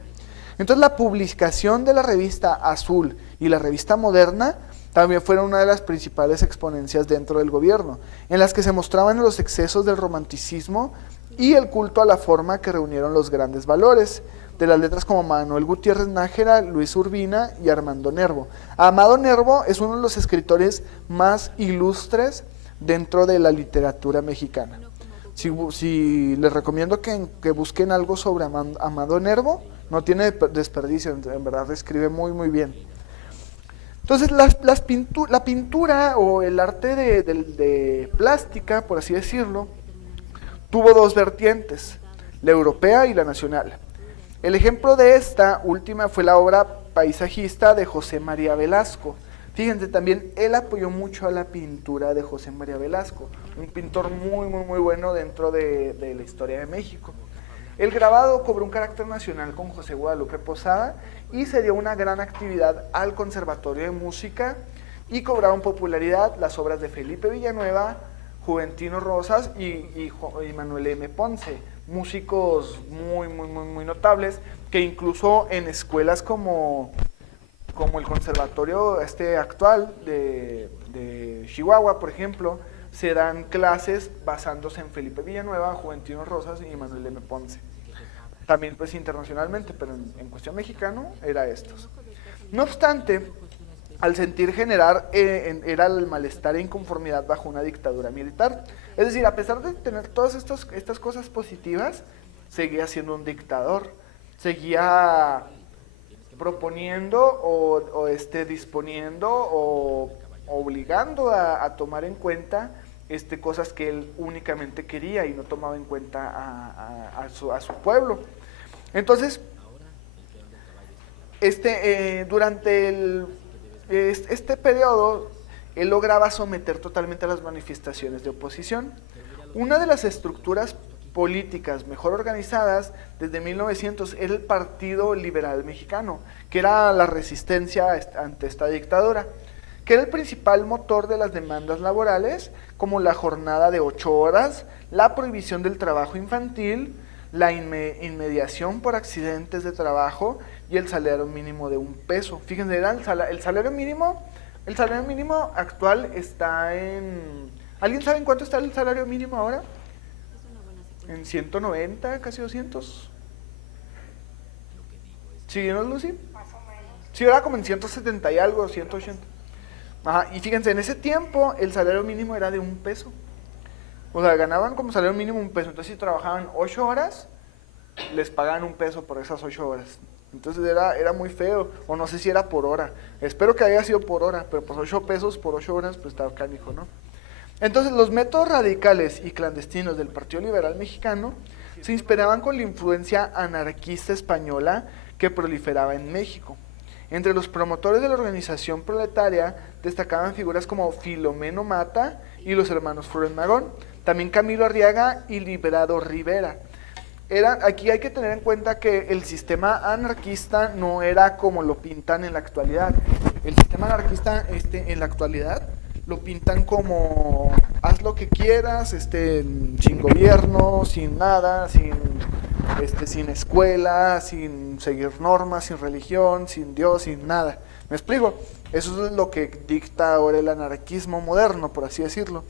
Entonces la publicación de la revista Azul y la revista Moderna también fueron una de las principales exponencias dentro del gobierno, en las que se mostraban los excesos del romanticismo y el culto a la forma que reunieron los grandes valores de las letras como Manuel Gutiérrez Nájera, Luis Urbina y Armando Nervo. Amado Nervo es uno de los escritores más ilustres dentro de la literatura mexicana. Si les recomiendo que busquen algo sobre Amado Nervo, no tiene desperdicio, en verdad escribe muy bien. Entonces la pintura o el arte de plástica, por así decirlo, tuvo dos vertientes, la europea y la nacional. El ejemplo de esta última fue la obra paisajista de José María Velasco. Fíjense, también él apoyó mucho a la pintura de José María Velasco, un pintor muy bueno dentro de la historia de México. El grabado cobró un carácter nacional con José Guadalupe Posada y se dio una gran actividad al Conservatorio de Música y cobraron popularidad las obras de Felipe Villanueva, Juventino Rosas y Manuel M. Ponce, músicos muy notables que incluso en escuelas como el conservatorio actual de Chihuahua, por ejemplo, se dan clases basándose en Felipe Villanueva, Juventino Rosas y Manuel M. Ponce. También pues internacionalmente, pero en cuestión mexicano era estos. No obstante, al sentir generar era el malestar e inconformidad bajo una dictadura militar. Es decir, a pesar de tener todas estas cosas positivas, seguía siendo un dictador, seguía proponiendo o disponiendo o obligando a tomar en cuenta cosas que él únicamente quería y no tomaba en cuenta a su pueblo. Entonces, durante este periodo, él lograba someter totalmente a las manifestaciones de oposición. Una de las estructuras políticas mejor organizadas desde 1900 era el Partido Liberal Mexicano, que era la resistencia ante esta dictadura, que era el principal motor de las demandas laborales, como la jornada de 8 horas, la prohibición del trabajo infantil, la inmediación por accidentes de trabajo y el salario mínimo de $1. Fíjense, era el salario mínimo actual está en... ¿Alguien sabe en cuánto está el salario mínimo ahora? En 190, casi 200. ¿Sí, no, Lucy? Sí, era como en 170 y algo, 180. Ajá, y fíjense, en ese tiempo el salario mínimo era de $1. O sea, ganaban como salario mínimo $1. Entonces, si trabajaban 8 horas, les pagaban $1 por esas 8 horas. Entonces era muy feo, o no sé si era por hora. Espero que haya sido por hora, pero pues $8 por 8 horas, pues está canijo, ¿no? Entonces, los métodos radicales y clandestinos del Partido Liberal Mexicano se inspiraban con la influencia anarquista española que proliferaba en México. Entre los promotores de la organización proletaria destacaban figuras como Filomeno Mata y los hermanos Flores Magón, también Camilo Arriaga y Librado Rivera. Aquí hay que tener en cuenta que el sistema anarquista no era como lo pintan en la actualidad. El sistema anarquista en la actualidad lo pintan como haz lo que quieras, sin gobierno, sin nada, sin escuela, sin seguir normas, sin religión, sin Dios, sin nada. ¿Me explico? Eso es lo que dicta ahora el anarquismo moderno, por así decirlo.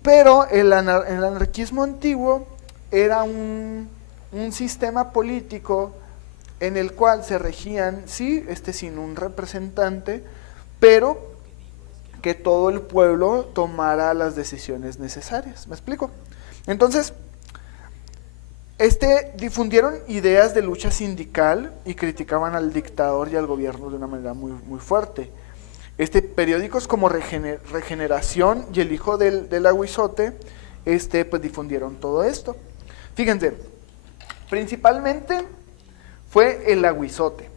Pero el anarquismo antiguo era un sistema político en el cual se regían, sí, sin un representante, pero que todo el pueblo tomara las decisiones necesarias. ¿Me explico? Entonces, difundieron ideas de lucha sindical y criticaban al dictador y al gobierno de una manera muy, muy fuerte. Periódicos como Regeneración y El Hijo del Aguizote, pues difundieron todo esto. Fíjense, principalmente fue El Aguizote.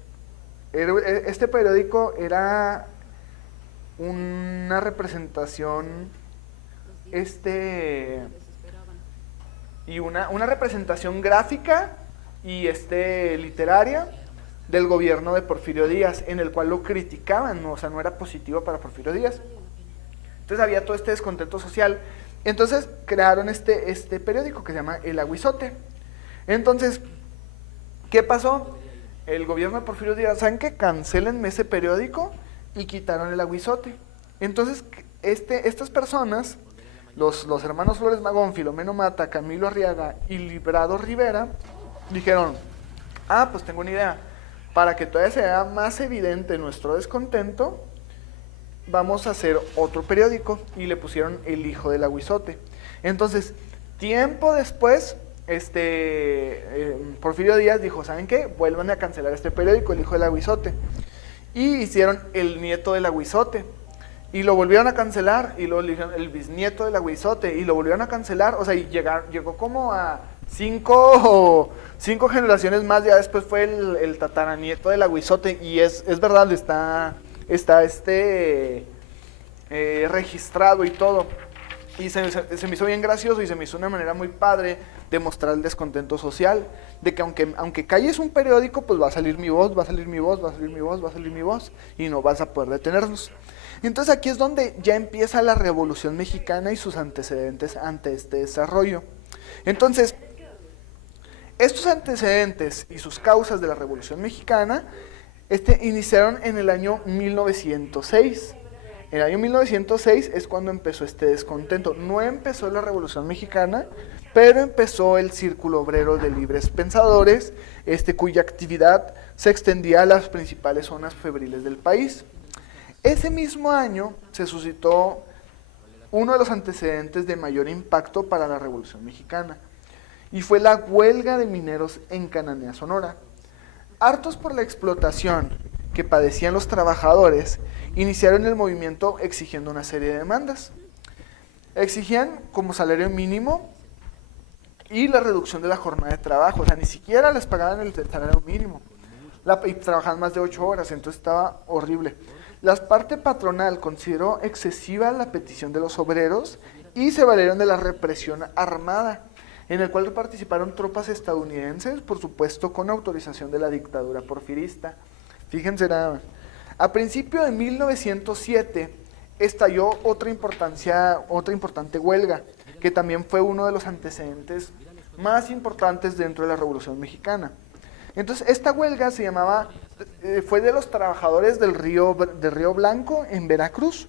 Este periódico era una representación y una representación gráfica y literaria del gobierno de Porfirio Díaz, en el cual lo criticaban, ¿no? O sea, no era positivo para Porfirio Díaz. Entonces había todo este descontento social. Entonces crearon este periódico que se llama El Aguizote. Entonces, ¿qué pasó? El gobierno de Porfirio Díaz, ¿saben qué? Cancelenme ese periódico y quitaron El Aguizote. Entonces, estas personas, los hermanos Flores Magón, Filomeno Mata, Camilo Arriaga y Librado Rivera, dijeron, pues tengo una idea, para que todavía sea más evidente nuestro descontento, vamos a hacer otro periódico, y le pusieron El Hijo del Aguizote. Entonces, tiempo después, Porfirio Díaz dijo, ¿saben qué? Vuelvan a cancelar este periódico, El Hijo del Aguizote. Y hicieron El Nieto del Aguizote, y lo volvieron a cancelar, y luego le dijeron El Bisnieto del Aguizote, y lo volvieron a cancelar. O sea, y llegó como a cinco generaciones más. Ya después fue el tataranieto del Aguizote, y es verdad, está registrado y todo. Y se me hizo bien gracioso, y se me hizo una manera muy padre de mostrar el descontento social, de que aunque calles un periódico, pues va a salir mi voz, va a salir mi voz, va a salir mi voz, va a salir mi voz, y no vas a poder detenernos. Entonces aquí es donde ya empieza la Revolución Mexicana y sus antecedentes ante este desarrollo. Entonces, estos antecedentes y sus causas de la Revolución Mexicana iniciaron en el año 1906. En el año 1906 es cuando empezó este descontento. No empezó la Revolución Mexicana, pero empezó el Círculo Obrero de Libres Pensadores, cuya actividad se extendía a las principales zonas febriles del país. Ese mismo año se suscitó uno de los antecedentes de mayor impacto para la Revolución Mexicana, y fue la huelga de mineros en Cananea, Sonora. Hartos por la explotación que padecían los trabajadores, iniciaron el movimiento exigiendo una serie de demandas. Exigían como salario mínimo y la reducción de la jornada de trabajo. O sea, ni siquiera les pagaban el salario mínimo, y trabajaban más de 8 horas, entonces estaba horrible. La parte patronal consideró excesiva la petición de los obreros y se valieron de la represión armada, en el cual participaron tropas estadounidenses, por supuesto con autorización de la dictadura porfirista. Fíjense nada más. A principio de 1907 estalló otra importante huelga, que también fue uno de los antecedentes más importantes dentro de la Revolución Mexicana. Entonces, esta huelga se llamaba, fue de los trabajadores del Río Blanco en Veracruz,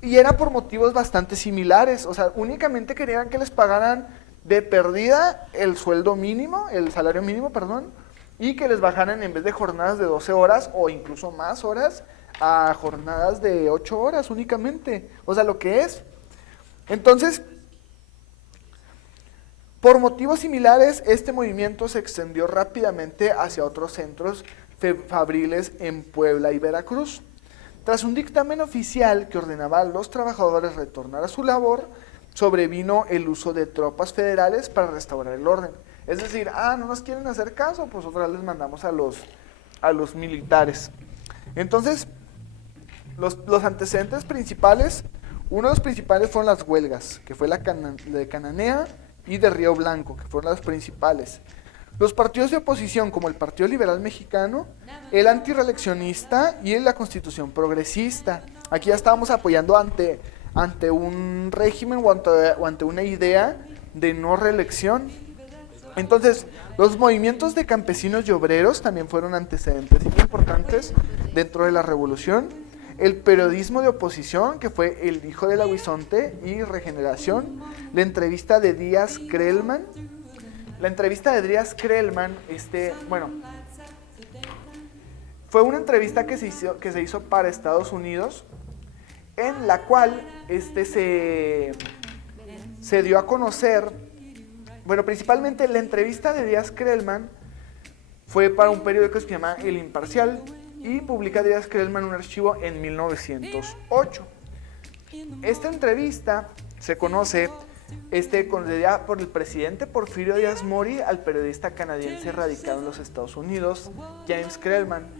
y era por motivos bastante similares. O sea, únicamente querían que les pagaran de perdida el sueldo mínimo, el salario mínimo, perdón, y que les bajaran en vez de jornadas de 12 horas o incluso más horas, a jornadas de 8 horas únicamente. O sea, lo que es. Entonces, por motivos similares, este movimiento se extendió rápidamente hacia otros centros fabriles en Puebla y Veracruz. Tras un dictamen oficial que ordenaba a los trabajadores retornar a su labor, sobrevino el uso de tropas federales para restaurar el orden. Es decir, no nos quieren hacer caso, pues otra vez les mandamos a los militares. Entonces, los antecedentes principales, uno de los principales fueron las huelgas, que fue la de Cananea y de Río Blanco, que fueron las principales. Los partidos de oposición, como el Partido Liberal Mexicano, el antirreeleccionista y la Constitución Progresista. Aquí ya estábamos apoyando ante un régimen o ante una idea de no reelección. Entonces, los movimientos de campesinos y obreros también fueron antecedentes importantes dentro de la revolución. El periodismo de oposición, que fue El Hijo del Aguizonte y Regeneración. La entrevista de Díaz Krellman. La entrevista de Díaz Krellman, fue una entrevista que se hizo para Estados Unidos, en la cual se dio a conocer, principalmente la entrevista de Díaz Krellman fue para un periódico que se llama El Imparcial, y publica Díaz Krellman un archivo en 1908. Esta entrevista se conoce concedida por el presidente Porfirio Díaz Mori al periodista canadiense radicado en los Estados Unidos, James Krellman,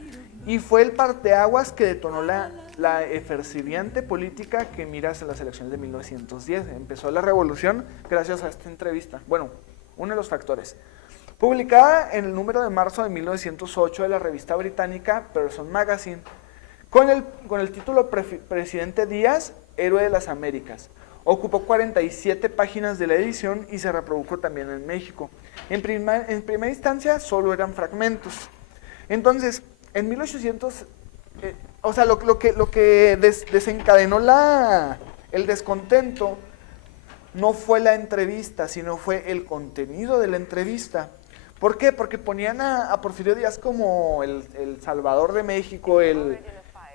y fue el parteaguas que detonó la efervesciente política que mira hacia las elecciones de 1910. Empezó la revolución gracias a esta entrevista. Bueno, uno de los factores. Publicada en el número de marzo de 1908 de la revista británica Person Magazine, con el título Presidente Díaz, Héroe de las Américas. Ocupó 47 páginas de la edición y se reprodujo también en México. En primera instancia solo eran fragmentos. Entonces, en 1800, lo que desencadenó el descontento no fue la entrevista, sino fue el contenido de la entrevista. ¿Por qué? Porque ponían a Porfirio Díaz como el salvador de México, el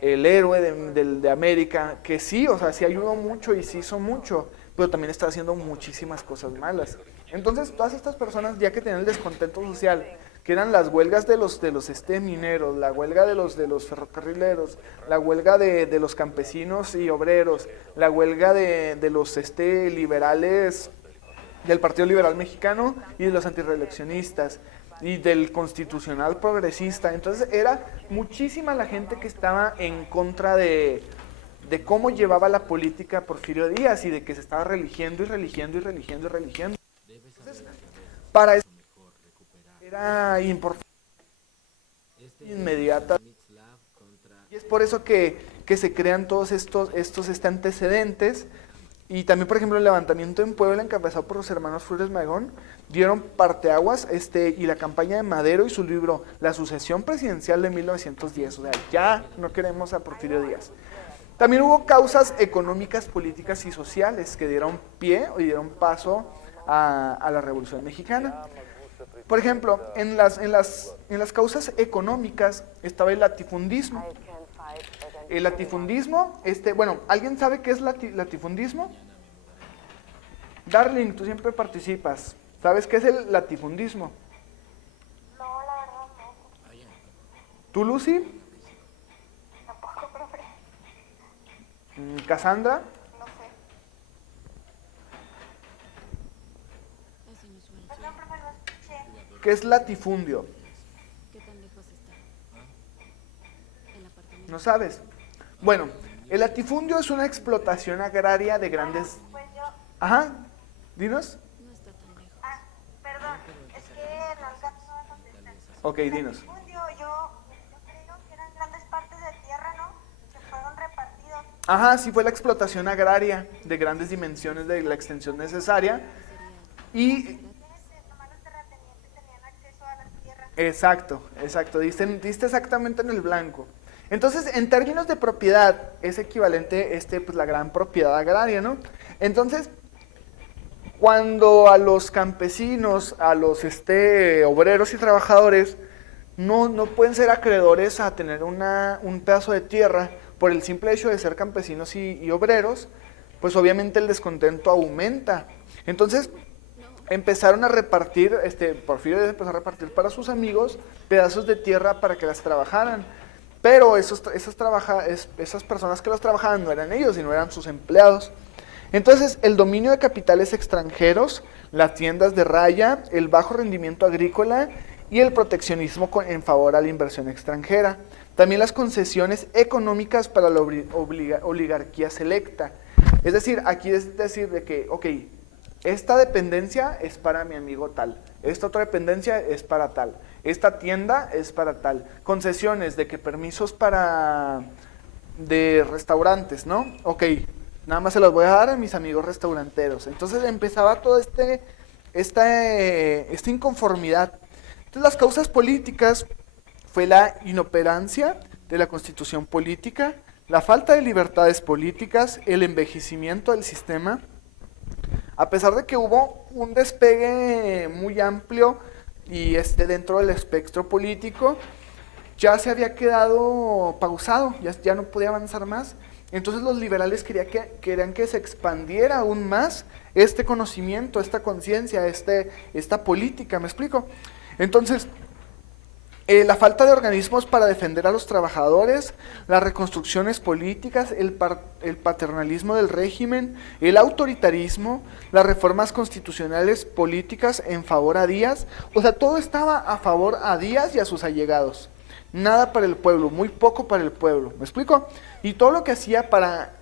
héroe de América, que sí, sí ayudó mucho y sí hizo mucho, pero también está haciendo muchísimas cosas malas. Entonces, todas estas personas, ya que tenían el descontento social, que eran las huelgas de los mineros, la huelga de los ferrocarrileros, la huelga de los campesinos y obreros, la huelga de los liberales, del Partido Liberal Mexicano y de los antirreeleccionistas y del Constitucional Progresista. Entonces era muchísima la gente que estaba en contra de cómo llevaba la política Porfirio Díaz y de que se estaba religiendo. Entonces, para eso era importante inmediata, y es por eso que se crean todos estos antecedentes. Y también, por ejemplo, el levantamiento en Puebla, encabezado por los hermanos Flores Magón, dieron parteaguas, y la campaña de Madero y su libro La sucesión presidencial de 1910. O sea, ya no queremos a Porfirio Díaz. También hubo causas económicas, políticas y sociales que dieron pie o dieron paso a la Revolución Mexicana. Por ejemplo, en las causas económicas estaba el latifundismo. El latifundismo, ¿alguien sabe qué es latifundismo? Darling, tú siempre participas. ¿Sabes qué es el latifundismo? No, la verdad no. ¿Tú, Lucy? Tampoco, profe. ¿Cassandra? No sé. Perdón, profe, no escuché. ¿Qué es latifundio? ¿Qué tan lejos está? El apartamento. ¿No sabes? Bueno, el latifundio es una explotación agraria de grandes... Pues Ajá, dinos. No está tan lejos. Ah, perdón, es que no alcanzo a contestar. Ok, dinos. Confundió, yo creo que eran grandes partes de tierra, ¿no? Que fueron repartidos. Ajá, sí fue la explotación agraria de grandes dimensiones de la extensión necesaria. Y Quienes nomás los terratenientes tenían acceso a las tierras. exacto, diste exactamente en el blanco. Entonces, en términos de propiedad, es equivalente pues, la gran propiedad agraria, ¿no? Entonces, cuando a los campesinos, a los obreros y trabajadores, no pueden ser acreedores a tener un pedazo de tierra por el simple hecho de ser campesinos y obreros, pues obviamente el descontento aumenta. Entonces, empezaron a repartir, Porfirio Díaz empezó a repartir para sus amigos pedazos de tierra para que las trabajaran. Pero esas personas que las trabajaban no eran ellos, sino eran sus empleados. Entonces, el dominio de capitales extranjeros, las tiendas de raya, el bajo rendimiento agrícola y el proteccionismo en favor a la inversión extranjera. También las concesiones económicas para la oligarquía selecta. Es decir, aquí es decir de que, ok, esta dependencia es para mi amigo tal, esta otra dependencia es para tal, esta tienda es para tal. Concesiones de que permisos de restaurantes, ¿no? Ok, nada más se los voy a dar a mis amigos restauranteros. Entonces empezaba toda esta inconformidad. Entonces las causas políticas fue la inoperancia de la constitución política, la falta de libertades políticas, el envejecimiento del sistema. A pesar de que hubo un despegue muy amplio y dentro del espectro político, ya se había quedado pausado, ya no podía avanzar más. Entonces los liberales querían que se expandiera aún más este conocimiento, esta conciencia, esta política, ¿me explico? Entonces, la falta de organismos para defender a los trabajadores, las reconstrucciones políticas, el paternalismo del régimen, el autoritarismo, las reformas constitucionales políticas en favor a Díaz, o sea, todo estaba a favor a Díaz y a sus allegados. Nada para el pueblo, muy poco para el pueblo, ¿me explico? Y todo lo que hacía para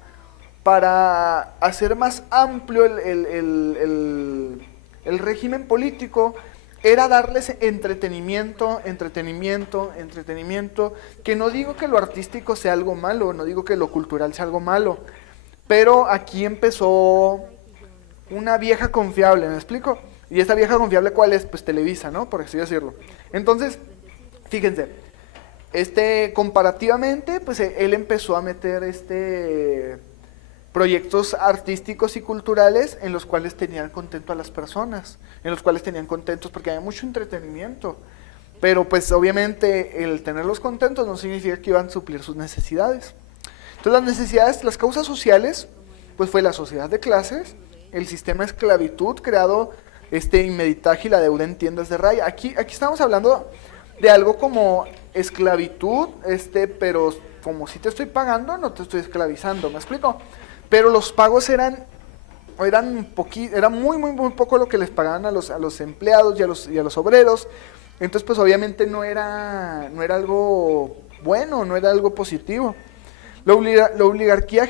hacer más amplio el régimen político era darles entretenimiento, que no digo que lo artístico sea algo malo, no digo que lo cultural sea algo malo, pero aquí empezó una vieja confiable, ¿me explico? Y esta vieja confiable, ¿cuál es? Pues Televisa, ¿no? Por así decirlo. Entonces, fíjense, comparativamente, pues él empezó a meter proyectos artísticos y culturales en los cuales tenían contento a las personas, en los cuales tenían contentos porque había mucho entretenimiento, pero pues obviamente el tenerlos contentos no significa que iban a suplir sus necesidades. Entonces las necesidades, las causas sociales, pues fue la sociedad de clases, el sistema de esclavitud creado, inmeditaje y la deuda en tiendas de raya. Aquí estamos hablando de algo como esclavitud, pero como si te estoy pagando, no te estoy esclavizando, ¿me explico? Pero los pagos eran muy poco lo que les pagaban a los empleados y a los obreros. Entonces, pues obviamente no era algo bueno, no era algo positivo. La oligarquía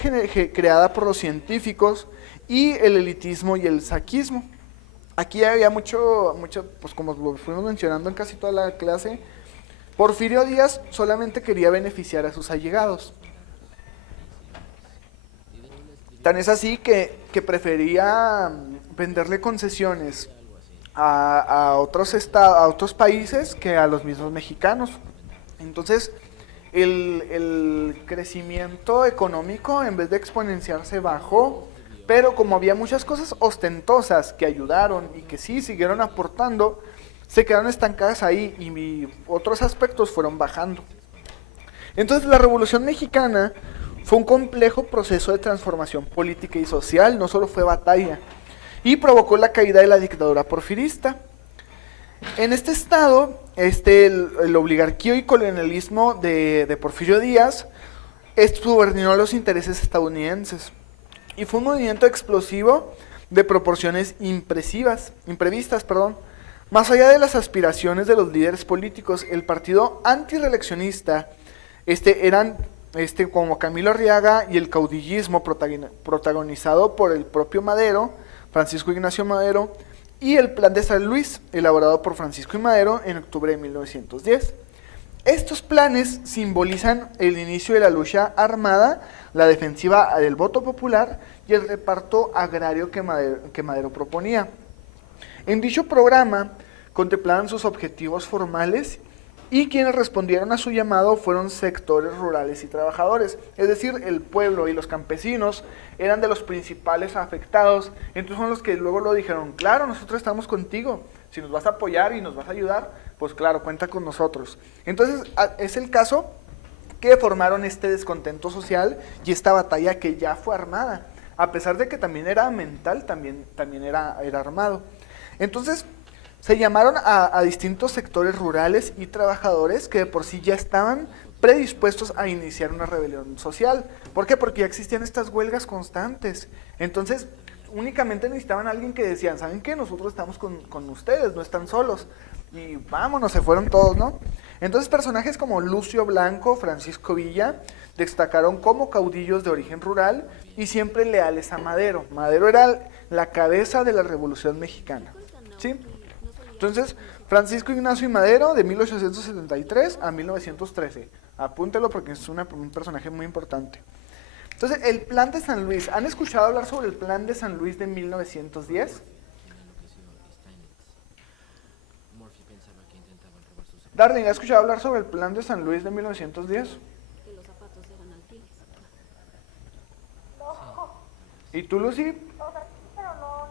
creada por los científicos y el elitismo y el saquismo. Aquí había mucho, pues como lo fuimos mencionando en casi toda la clase, Porfirio Díaz solamente quería beneficiar a sus allegados. Tan es así que prefería venderle concesiones a otros países que a los mismos mexicanos. Entonces, el crecimiento económico, en vez de exponenciarse, bajó, pero como había muchas cosas ostentosas que ayudaron y que sí siguieron aportando, se quedaron estancadas ahí y otros aspectos fueron bajando. Entonces, la Revolución Mexicana fue un complejo proceso de transformación política y social, no solo fue batalla, y provocó la caída de la dictadura porfirista. En este estado, el oligarquía y colonialismo de Porfirio Díaz subordinó los intereses estadounidenses, y fue un movimiento explosivo de proporciones imprevistas. Más allá de las aspiraciones de los líderes políticos, el partido antireeleccionista eran como Camilo Arriaga y el caudillismo protagonizado por el propio Madero, Francisco Ignacio Madero, y el Plan de San Luis, elaborado por Francisco I. Madero en octubre de 1910. Estos planes simbolizan el inicio de la lucha armada, la defensiva del voto popular y el reparto agrario que Madero proponía. En dicho programa contemplaban sus objetivos formales y quienes respondieron a su llamado fueron sectores rurales y trabajadores, es decir, el pueblo y los campesinos eran de los principales afectados, entonces son los que luego lo dijeron, claro, nosotros estamos contigo, si nos vas a apoyar y nos vas a ayudar, pues claro, cuenta con nosotros. Entonces es el caso que formaron este descontento social y esta batalla que ya fue armada, a pesar de que también era mental, también era armado. Entonces se llamaron a distintos sectores rurales y trabajadores que de por sí ya estaban predispuestos a iniciar una rebelión social. ¿Por qué? Porque ya existían estas huelgas constantes. Entonces, únicamente necesitaban a alguien que decían, ¿saben qué? Nosotros estamos con ustedes, no están solos. Y vámonos, se fueron todos, ¿no? Entonces, personajes como Lucio Blanco, Francisco Villa, destacaron como caudillos de origen rural y siempre leales a Madero. Madero era la cabeza de la Revolución Mexicana, ¿sí? Entonces, Francisco Ignacio y Madero, de 1873 a 1913. Apúntelo porque es un personaje muy importante. Entonces, el Plan de San Luis. ¿Han escuchado hablar sobre el Plan de San Luis de 1910? Darling, ¿has escuchado hablar sobre el Plan de San Luis de 1910? Que los zapatos eran alfiles. No, ¿Y tú, Lucy? o sea, sí, pero no,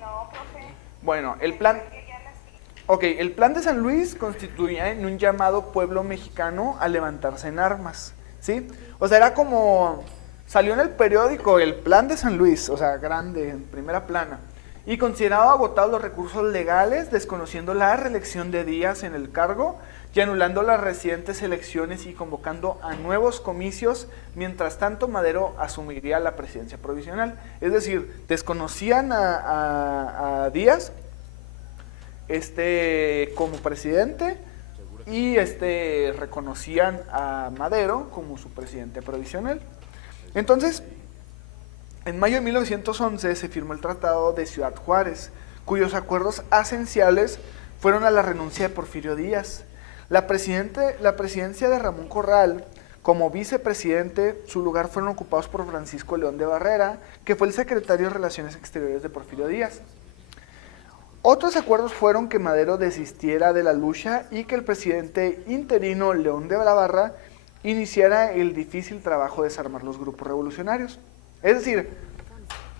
no, profe. Bueno, el plan... Yo ya nací. Ok, el Plan de San Luis constituía en un llamado pueblo mexicano a levantarse en armas, ¿sí? O sea, era como... Salió en el periódico el Plan de San Luis, o sea, grande, en primera plana, y consideraba agotados los recursos legales, desconociendo la reelección de Díaz en el cargo y anulando las recientes elecciones y convocando a nuevos comicios. Mientras tanto, Madero asumiría la presidencia provisional. Es decir, desconocían a Díaz como presidente y reconocían a Madero como su presidente provisional. Entonces, en mayo de 1911 se firmó el Tratado de Ciudad Juárez, cuyos acuerdos esenciales fueron a la renuncia de Porfirio Díaz. La presidencia de Ramón Corral, como vicepresidente, su lugar fueron ocupados por Francisco León de Barrera, que fue el secretario de Relaciones Exteriores de Porfirio Díaz. Otros acuerdos fueron que Madero desistiera de la lucha y que el presidente interino León de la Barra iniciara el difícil trabajo de desarmar los grupos revolucionarios. Es decir,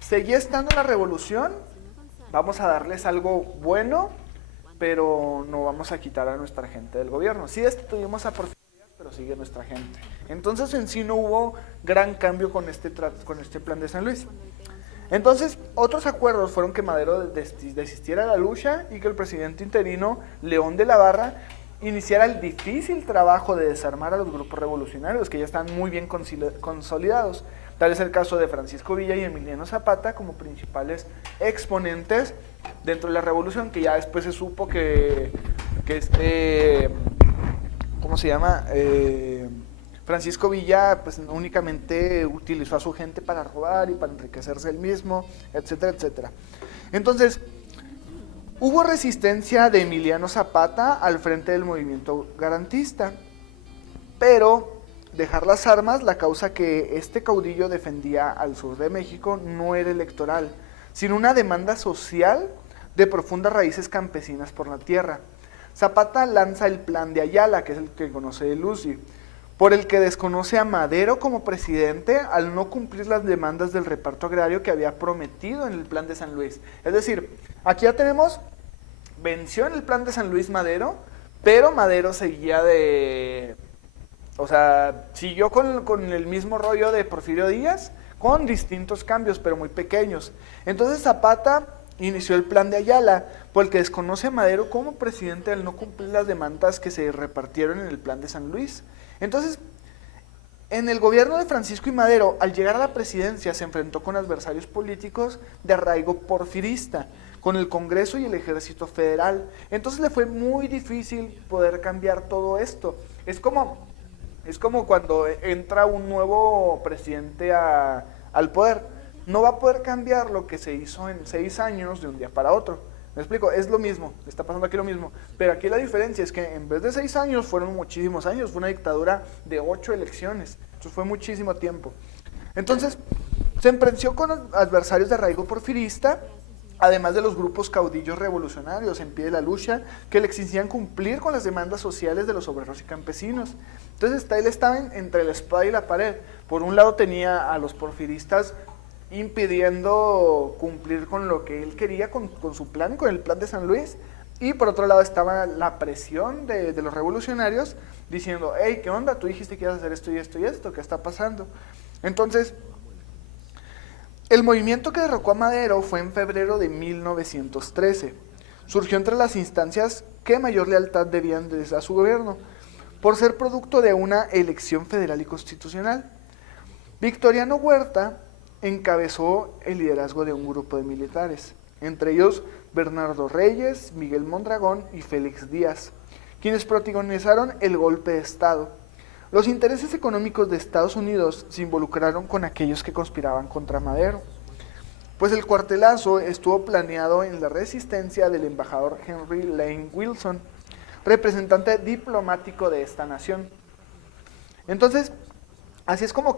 seguía estando la revolución, vamos a darles algo bueno, pero no vamos a quitar a nuestra gente del gobierno. Sí destituimos a Porfirio Díaz, pero sigue nuestra gente. Entonces en sí no hubo gran cambio con este Plan de San Luis. Entonces, otros acuerdos fueron que Madero desistiera de la lucha y que el presidente interino León de la Barra iniciara el difícil trabajo de desarmar a los grupos revolucionarios que ya están muy bien consolidados. Tal es el caso de Francisco Villa y Emiliano Zapata como principales exponentes dentro de la revolución, que ya después se supo que ¿cómo se llama? Francisco Villa pues únicamente utilizó a su gente para robar y para enriquecerse él mismo, etcétera, etcétera. Entonces, hubo resistencia de Emiliano Zapata al frente del movimiento garantista, pero dejar las armas, la causa que este caudillo defendía al sur de México, no era electoral, sino una demanda social de profundas raíces campesinas por la tierra. Zapata lanza el Plan de Ayala, que es el que conoce Lucy, por el que desconoce a Madero como presidente al no cumplir las demandas del reparto agrario que había prometido en el Plan de San Luis. Es decir, aquí ya tenemos, venció en el Plan de San Luis Madero, pero Madero seguía siguió con el mismo rollo de Porfirio Díaz, con distintos cambios, pero muy pequeños. Entonces Zapata inició el Plan de Ayala, por el que desconoce a Madero como presidente al no cumplir las demandas que se repartieron en el Plan de San Luis. Entonces, en el gobierno de Francisco y Madero, al llegar a la presidencia, se enfrentó con adversarios políticos de arraigo porfirista, con el Congreso y el Ejército Federal. Entonces le fue muy difícil poder cambiar todo esto. Es como cuando entra un nuevo presidente al poder. no va a poder cambiar lo que se hizo en 6 años de un día para otro. ¿Me explico? Es lo mismo, está pasando aquí lo mismo, pero aquí la diferencia es que en vez de 6 años fueron muchísimos años, fue una dictadura de 8 elecciones, entonces fue muchísimo tiempo. Entonces, se emprendió con adversarios de arraigo porfirista, además de los grupos caudillos revolucionarios en pie de la lucha, que le exigían cumplir con las demandas sociales de los obreros y campesinos. Entonces, él estaba entre la espada y la pared. Por un lado tenía a los porfiristas impidiendo cumplir con lo que él quería, con su plan, con el plan de San Luis, y por otro lado estaba la presión de los revolucionarios diciendo, hey, ¿qué onda? Tú dijiste que ibas a hacer esto y esto y esto, ¿qué está pasando? Entonces, el movimiento que derrocó a Madero fue en febrero de 1913. Surgió entre las instancias que mayor lealtad debían a su gobierno, por ser producto de una elección federal y constitucional. Victoriano Huerta encabezó el liderazgo de un grupo de militares, entre ellos Bernardo Reyes, Miguel Mondragón y Félix Díaz, quienes protagonizaron el golpe de Estado. Los intereses económicos de Estados Unidos se involucraron con aquellos que conspiraban contra Madero, pues el cuartelazo estuvo planeado en la resistencia del embajador Henry Lane Wilson, representante diplomático de esta nación. Entonces, así es como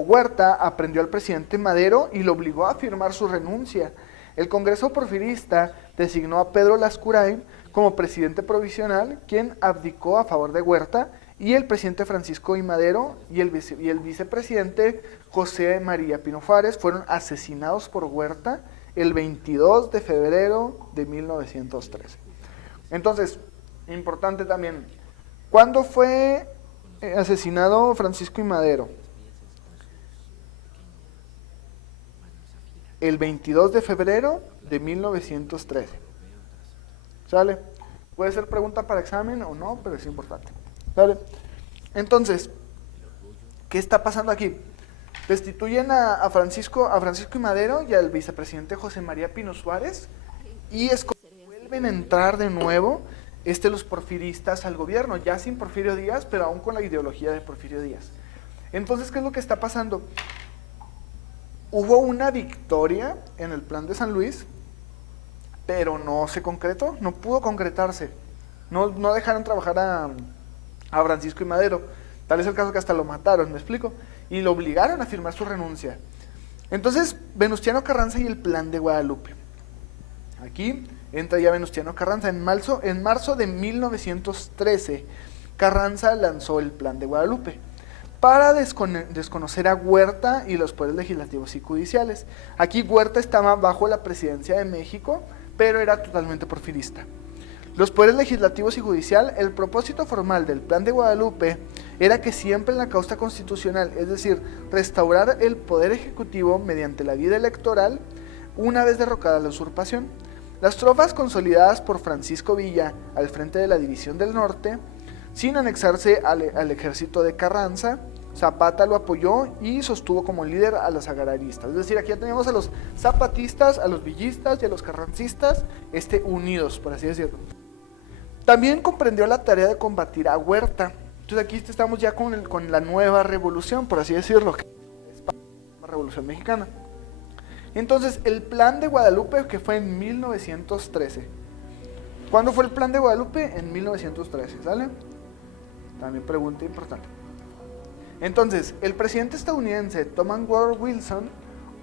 Huerta aprendió al presidente Madero y lo obligó a firmar su renuncia. El Congreso porfirista designó a Pedro Lascurain como presidente provisional, quien abdicó a favor de Huerta, y el presidente Francisco I. Madero y el vicepresidente José María Pino Suárez fueron asesinados por Huerta el 22 de febrero de 1913. Entonces, importante también, ¿cuándo fue asesinado Francisco I. Madero? El 22 de febrero de 1913. ¿Sale? Puede ser pregunta para examen o no, pero es importante. ¿Sale? Entonces, ¿qué está pasando aquí? Destituyen a Francisco I. Madero y al vicepresidente José María Pino Suárez, y es como vuelven a entrar de nuevo los porfiristas al gobierno, ya sin Porfirio Díaz, pero aún con la ideología de Porfirio Díaz. Entonces, ¿qué es lo que está pasando? Hubo una victoria en el plan de San Luis, pero no se concretó, no pudo concretarse. No dejaron trabajar a Francisco I. Madero. Tal es el caso que hasta lo mataron, ¿me explico? Y lo obligaron a firmar su renuncia. Entonces, Venustiano Carranza y el plan de Guadalupe. Aquí entra ya Venustiano Carranza. En marzo de 1913, Carranza lanzó el plan de Guadalupe para desconocer a Huerta y los poderes legislativos y judiciales. Aquí Huerta estaba bajo la presidencia de México, pero era totalmente porfirista. Los poderes legislativos y judicial, el propósito formal del plan de Guadalupe era que siempre en la causa constitucional, es decir, restaurar el poder ejecutivo mediante la vía electoral, una vez derrocada la usurpación. Las tropas consolidadas por Francisco Villa al frente de la División del Norte, sin anexarse al ejército de Carranza, Zapata lo apoyó y sostuvo como líder a los agraristas. Es decir, aquí ya tenemos a los zapatistas, a los villistas y a los carrancistas unidos, por así decirlo. También comprendió la tarea de combatir a Huerta. Entonces aquí estamos ya con la nueva revolución, por así decirlo, que es la Revolución Mexicana. Entonces, el plan de Guadalupe, que fue en 1913. ¿Cuándo fue el plan de Guadalupe? En 1913, ¿sale? También pregunta importante. Entonces, el presidente estadounidense Thomas Woodrow Wilson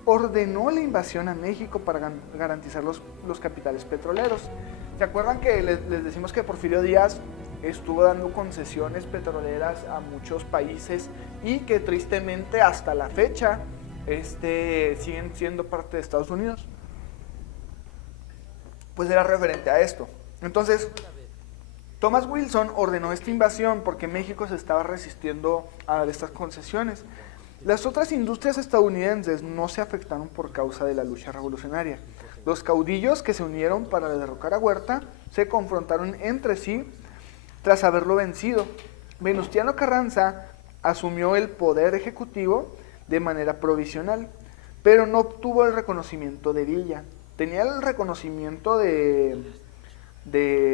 ordenó la invasión a México para garantizar los capitales petroleros. ¿Se acuerdan que les decimos que Porfirio Díaz estuvo dando concesiones petroleras a muchos países y que tristemente hasta la fecha siguen siendo parte de Estados Unidos? Pues era referente a esto. Entonces, Thomas Wilson ordenó esta invasión porque México se estaba resistiendo a dar estas concesiones. Las otras industrias estadounidenses no se afectaron por causa de la lucha revolucionaria. Los caudillos que se unieron para derrocar a Huerta se confrontaron entre sí tras haberlo vencido. Venustiano Carranza asumió el poder ejecutivo de manera provisional, pero no obtuvo el reconocimiento de Villa. Tenía el reconocimiento de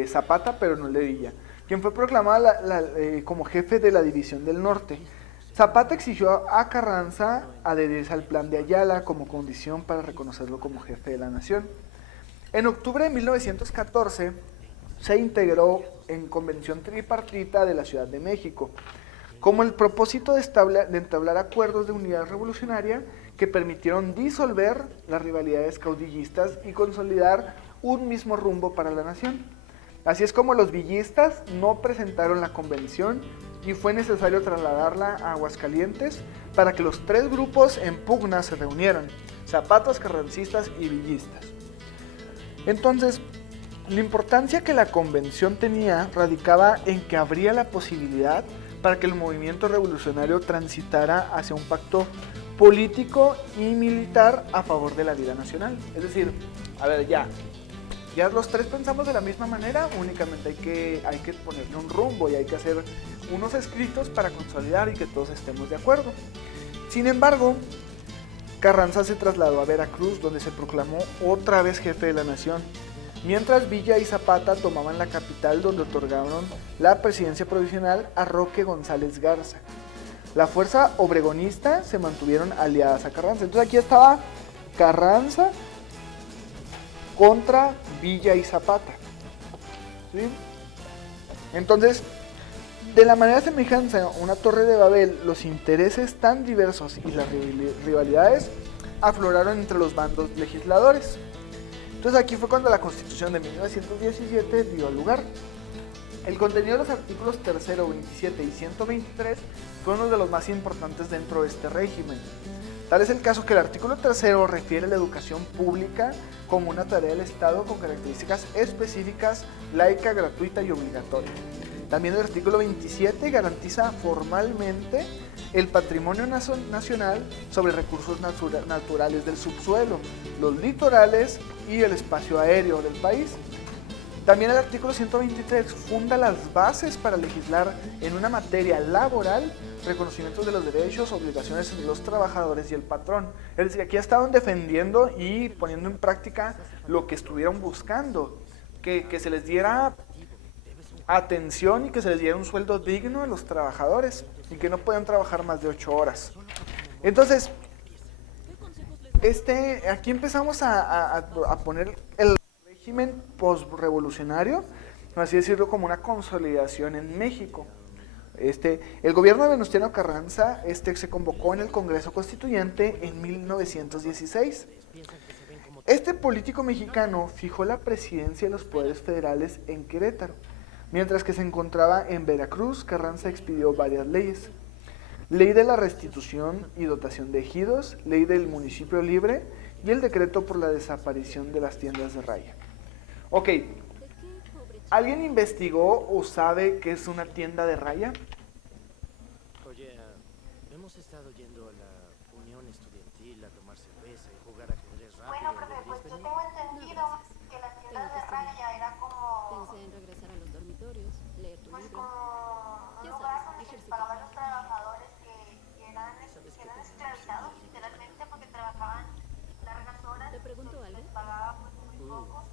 Zapata, pero no el de Villa, quien fue proclamado como jefe de la División del Norte. Zapata exigió a Carranza adherirse al Plan de Ayala como condición para reconocerlo como jefe de la nación. En octubre de 1914 se integró en convención tripartita de la Ciudad de México, como el propósito de entablar acuerdos de unidad revolucionaria que permitieron disolver las rivalidades caudillistas y consolidar un mismo rumbo para la nación. Así es como los villistas no presentaron la convención y fue necesario trasladarla a Aguascalientes para que los tres grupos en pugna se reunieran: zapatas, carrancistas y villistas. Entonces, la importancia que la convención tenía radicaba en que habría la posibilidad para que el movimiento revolucionario transitara hacia un pacto político y militar a favor de la vida nacional. Es decir, a ver, ya los tres pensamos de la misma manera, únicamente hay que ponerle un rumbo y hay que hacer unos escritos para consolidar y que todos estemos de acuerdo. Sin embargo, Carranza se trasladó a Veracruz, donde se proclamó otra vez jefe de la nación, mientras Villa y Zapata tomaban la capital, donde otorgaron la presidencia provisional a Roque González Garza. La fuerza obregonista se mantuvieron aliadas a Carranza. Entonces aquí estaba Carranza contra Villa y Zapata, ¿sí? Entonces, de la manera semejante a una torre de Babel, los intereses tan diversos y las rivalidades afloraron entre los bandos legisladores. Entonces aquí fue cuando la Constitución de 1917 dio lugar. El contenido de los artículos 3, 27 y 123 fue uno de los más importantes dentro de este régimen. Tal es el caso que el artículo 3 refiere a la educación pública como una tarea del Estado con características específicas, laica, gratuita y obligatoria. También el artículo 27 garantiza formalmente el patrimonio nacional sobre recursos naturales del subsuelo, los litorales y el espacio aéreo del país. También el artículo 123 funda las bases para legislar en una materia laboral, reconocimiento de los derechos, obligaciones entre los trabajadores y el patrón. Es decir, aquí estaban defendiendo y poniendo en práctica lo que estuvieron buscando, que se les diera atención y que se les diera un sueldo digno a los trabajadores y que no puedan trabajar más de 8 horas. Entonces, aquí empezamos a poner el régimen postrevolucionario, por así decirlo, como una consolidación en México. El gobierno de Venustiano Carranza se convocó en el Congreso Constituyente en 1916. Este político mexicano fijó la presidencia de los poderes federales en Querétaro. Mientras que se encontraba en Veracruz, Carranza expidió varias leyes: ley de la restitución y dotación de ejidos, ley del municipio libre y el decreto por la desaparición de las tiendas de raya. Ok, ¿alguien investigó o sabe qué es una tienda de raya? Oye, hemos estado yendo a la Unión Estudiantil a tomar cerveza y jugar ajedrez rápido. Bueno, profe, pues yo tengo entendido que la tienda de raya era como, Pensé en regresar a los dormitorios, leer tu pues libro. como un Ya lugar sabes, donde se les ejército. pagaba a los trabajadores que eran esclavizados literalmente porque trabajaban largas horas. ¿Te preguntó Les algo? pagaba pues muy poco.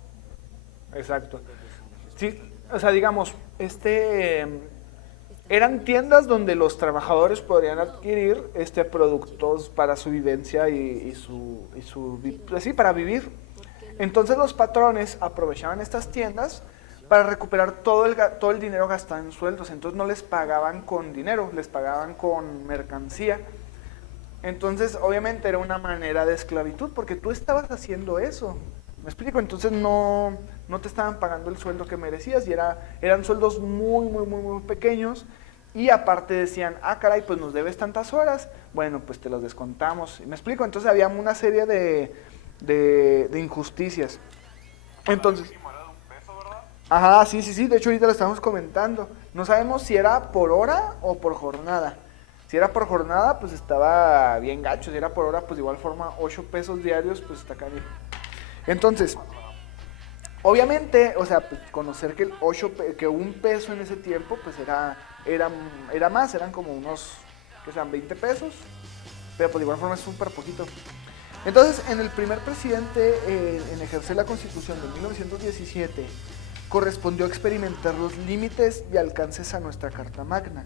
Exacto. Sí, o sea, digamos, eran tiendas donde los trabajadores podrían adquirir productos para su vivencia pues sí, para vivir. Entonces los patrones aprovechaban estas tiendas para recuperar todo el dinero gastado en sueldos. Entonces no les pagaban con dinero, les pagaban con mercancía. Entonces obviamente era una manera de esclavitud porque tú estabas haciendo eso. ¿Me explico? Entonces no te estaban pagando el sueldo que merecías y eran sueldos muy, muy, muy, muy pequeños. Y aparte decían, caray, pues nos debes tantas horas, bueno, pues te las descontamos. ¿Me explico? Entonces había una serie de injusticias. Entonces, ajá, sí, de hecho ahorita lo estamos comentando. No sabemos si era por hora o por jornada. Si era por jornada, pues estaba bien gacho. Si era por hora, pues de igual forma, 8 pesos diarios, pues está canijo. Entonces, obviamente, o sea, pues, conocer que que un peso en ese tiempo, pues era más, eran como unos, que sean 20 pesos, pero pues de igual forma es súper poquito. Entonces, en el primer presidente en ejercer la Constitución de 1917, correspondió experimentar los límites y alcances a nuestra Carta Magna.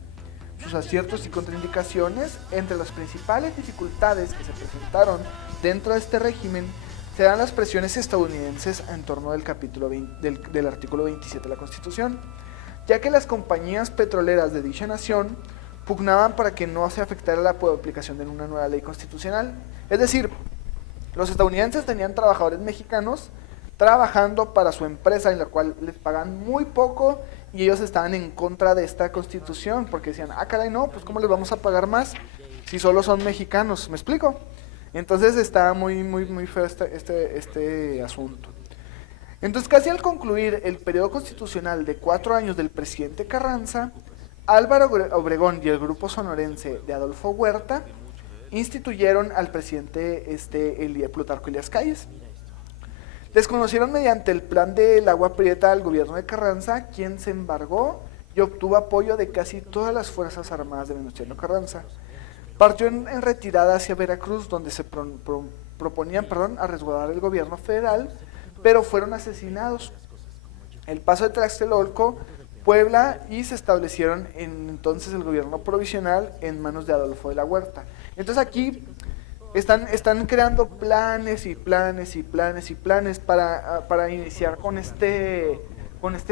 sus aciertos y contraindicaciones. Entre las principales dificultades que se presentaron dentro de este régimen se dan las presiones estadounidenses en torno del capítulo 20 del artículo 27 de la Constitución, ya que las compañías petroleras de dicha nación pugnaban para que no se afectara la aplicación de una nueva ley constitucional. Es decir, los estadounidenses tenían trabajadores mexicanos trabajando para su empresa, en la cual les pagan muy poco, y ellos estaban en contra de esta constitución, porque decían, ah, caray, no, pues ¿cómo les vamos a pagar más si solo son mexicanos? ¿Me explico? Entonces estaba muy feo este asunto. Entonces, casi al concluir el periodo constitucional de 4 años del presidente Carranza, Álvaro Obregón y el grupo sonorense de Adolfo Huerta instituyeron al presidente Plutarco Elías Calles. Desconocieron mediante el plan del agua prieta al gobierno de Carranza, quien se embargó y obtuvo apoyo de casi todas las fuerzas armadas de Venustiano Carranza. Partió en retirada hacia Veracruz, donde se proponían a resguardar el gobierno federal, pero fueron asesinados. El paso de Tlatelolco, Puebla, y se establecieron entonces el gobierno provisional en manos de Adolfo de la Huerta. Entonces aquí están creando planes y planes y planes y planes para iniciar con este,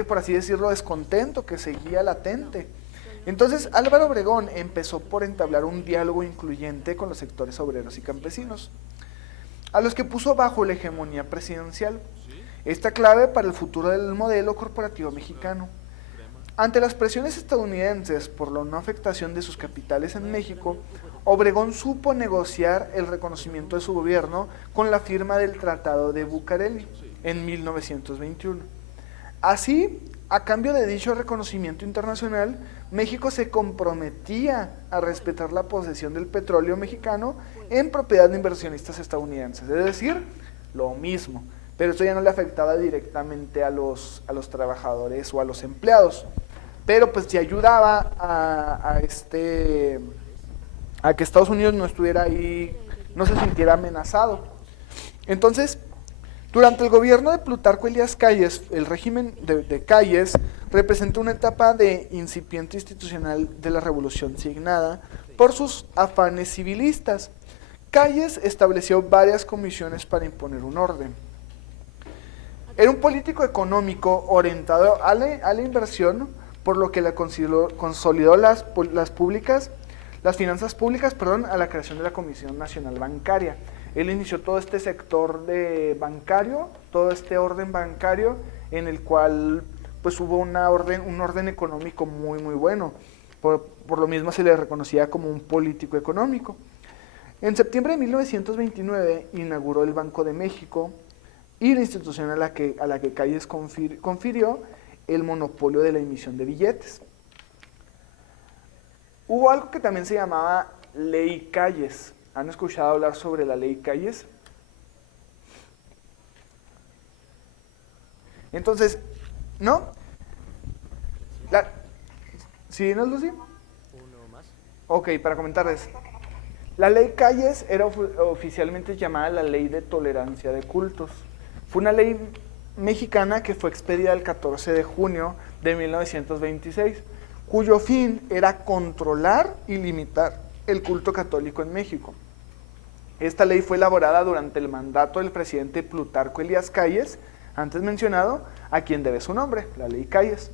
por así decirlo, descontento que seguía latente. Entonces Álvaro Obregón empezó por entablar un diálogo incluyente con los sectores obreros y campesinos, a los que puso bajo la hegemonía presidencial. Esta clave para el futuro del modelo corporativo mexicano. Ante las presiones estadounidenses por la no afectación de sus capitales en México, Obregón supo negociar el reconocimiento de su gobierno con la firma del Tratado de Bucareli en 1921. Así, a cambio de dicho reconocimiento internacional, México se comprometía a respetar la posesión del petróleo mexicano en propiedad de inversionistas estadounidenses, es decir, lo mismo, pero esto ya no le afectaba directamente a los trabajadores o a los empleados, pero pues sí ayudaba a que Estados Unidos no estuviera ahí, no se sintiera amenazado. Entonces, durante el gobierno de Plutarco Elías Calles, el régimen de Calles representa una etapa de incipiente institucional de la revolución signada por sus afanes civilistas. Calles estableció varias comisiones para imponer un orden. Era un político económico orientado a la inversión, por lo que le consolidó las finanzas públicas, a la creación de la Comisión Nacional Bancaria. Él inició todo este sector bancario, todo este orden bancario, en el cual pues hubo un orden económico muy bueno. Por lo mismo se le reconocía como un político económico. En septiembre de 1929 inauguró el Banco de México y la institución a la que Calles confirió el monopolio de la emisión de billetes. Hubo algo que también se llamaba Ley Calles. ¿Han escuchado hablar sobre la Ley Calles? Entonces, ¿no? ¿Sí, no, Lucy? ¿Uno más? Ok, para comentarles. La Ley Calles era oficialmente llamada la Ley de Tolerancia de Cultos. Fue una ley mexicana que fue expedida el 14 de junio de 1926, cuyo fin era controlar y limitar el culto católico en México. Esta ley fue elaborada durante el mandato del presidente Plutarco Elías Calles, antes mencionado, a quien debe su nombre, la Ley Calles.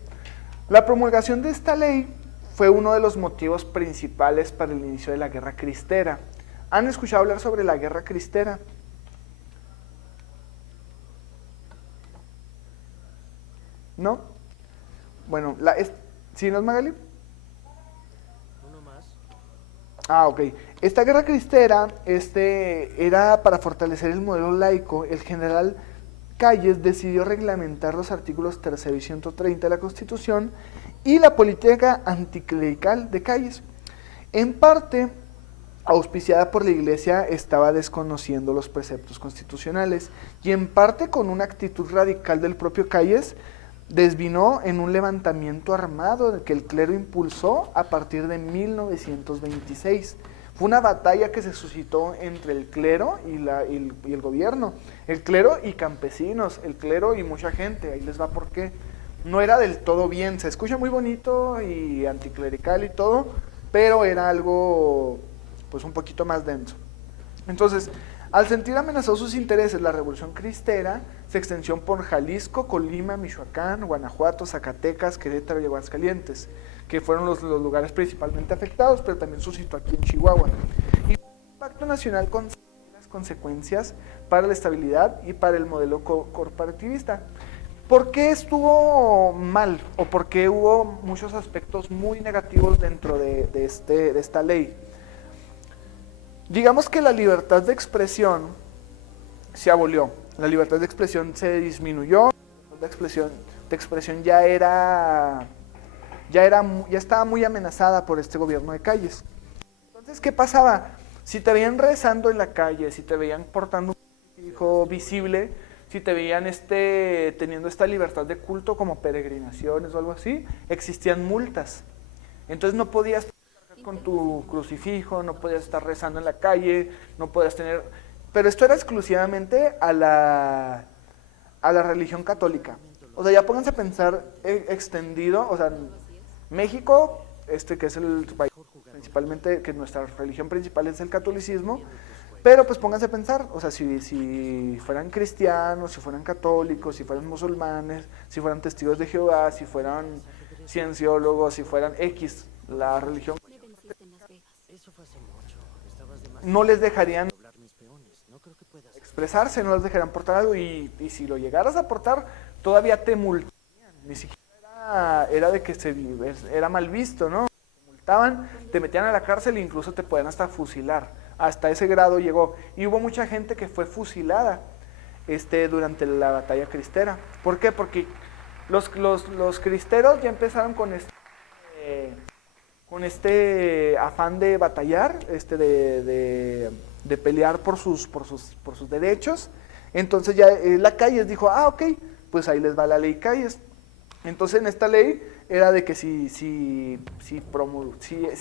La promulgación de esta ley fue uno de los motivos principales para el inicio de la Guerra Cristera. ¿Han escuchado hablar sobre la Guerra Cristera? ¿No? Bueno, ¿sí, no es, Magali? ¿Uno más? Ah, ok. Esta Guerra Cristera era para fortalecer el modelo laico. El general Calles decidió reglamentar los artículos 3 y 130 de la Constitución y la política anticlerical de Calles. En parte, auspiciada por la Iglesia, estaba desconociendo los preceptos constitucionales, y en parte con una actitud radical del propio Calles, desvinó en un levantamiento armado que el clero impulsó a partir de 1926. Fue una batalla que se suscitó entre el clero y el gobierno, el clero y campesinos, el clero y mucha gente. Ahí les va por qué. No era del todo bien, se escucha muy bonito y anticlerical y todo, pero era algo pues un poquito más denso. Entonces, al sentir amenazados sus intereses, la Revolución Cristera se extendió por Jalisco, Colima, Michoacán, Guanajuato, Zacatecas, Querétaro y Aguascalientes, que fueron los lugares principalmente afectados, pero también suscitó aquí en Chihuahua. Y un pacto nacional con las consecuencias para la estabilidad y para el modelo corporativista. ¿Por qué estuvo mal o por qué hubo muchos aspectos muy negativos dentro de esta ley? Digamos que la libertad de expresión se abolió, la libertad de expresión se disminuyó, la de expresión ya estaba muy amenazada por este gobierno de Calles. Entonces, ¿qué pasaba? Si te veían rezando en la calle, si te veían portando un hijo visible, si te veían teniendo esta libertad de culto como peregrinaciones o algo así, existían multas. Entonces no podías con tu crucifijo, no podías estar rezando en la calle, no podías tener... Pero esto era exclusivamente a la religión católica. O sea, ya pónganse a pensar extendido, o sea, México, que es el país principalmente, que nuestra religión principal es el catolicismo, pero pues pónganse a pensar, o sea, si fueran cristianos, si fueran católicos, si fueran musulmanes, si fueran testigos de Jehová, si fueran cienciólogos, si fueran X, la religión, no les dejarían expresarse, no les dejarían portar algo, y si lo llegaras a portar, todavía te multarían, ni siquiera era de que era mal visto, ¿no? Te multaban, te metían a la cárcel e incluso te podían hasta fusilar, hasta ese grado llegó, y hubo mucha gente que fue fusilada durante la batalla cristera. ¿Por qué? Porque los cristeros ya empezaron con este afán de batallar, de pelear por sus derechos. Entonces ya la Calles dijo, ok, pues ahí les va la ley Calles. Entonces en esta ley era de que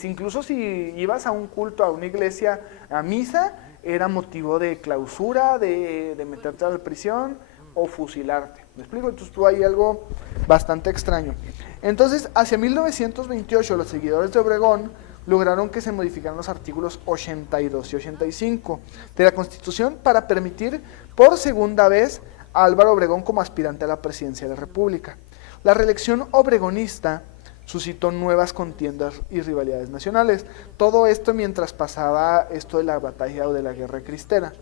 incluso si ibas a un culto, a una iglesia, a misa, era motivo de clausura, de meterte a la prisión o fusilarte. ¿Me explico? Entonces tuvo ahí algo bastante extraño. Entonces, hacia 1928, los seguidores de Obregón lograron que se modificaran los artículos 82 y 85 de la Constitución para permitir por segunda vez a Álvaro Obregón como aspirante a la presidencia de la República. La reelección obregonista suscitó nuevas contiendas y rivalidades nacionales. Todo esto mientras pasaba esto de la batalla o de la guerra cristera.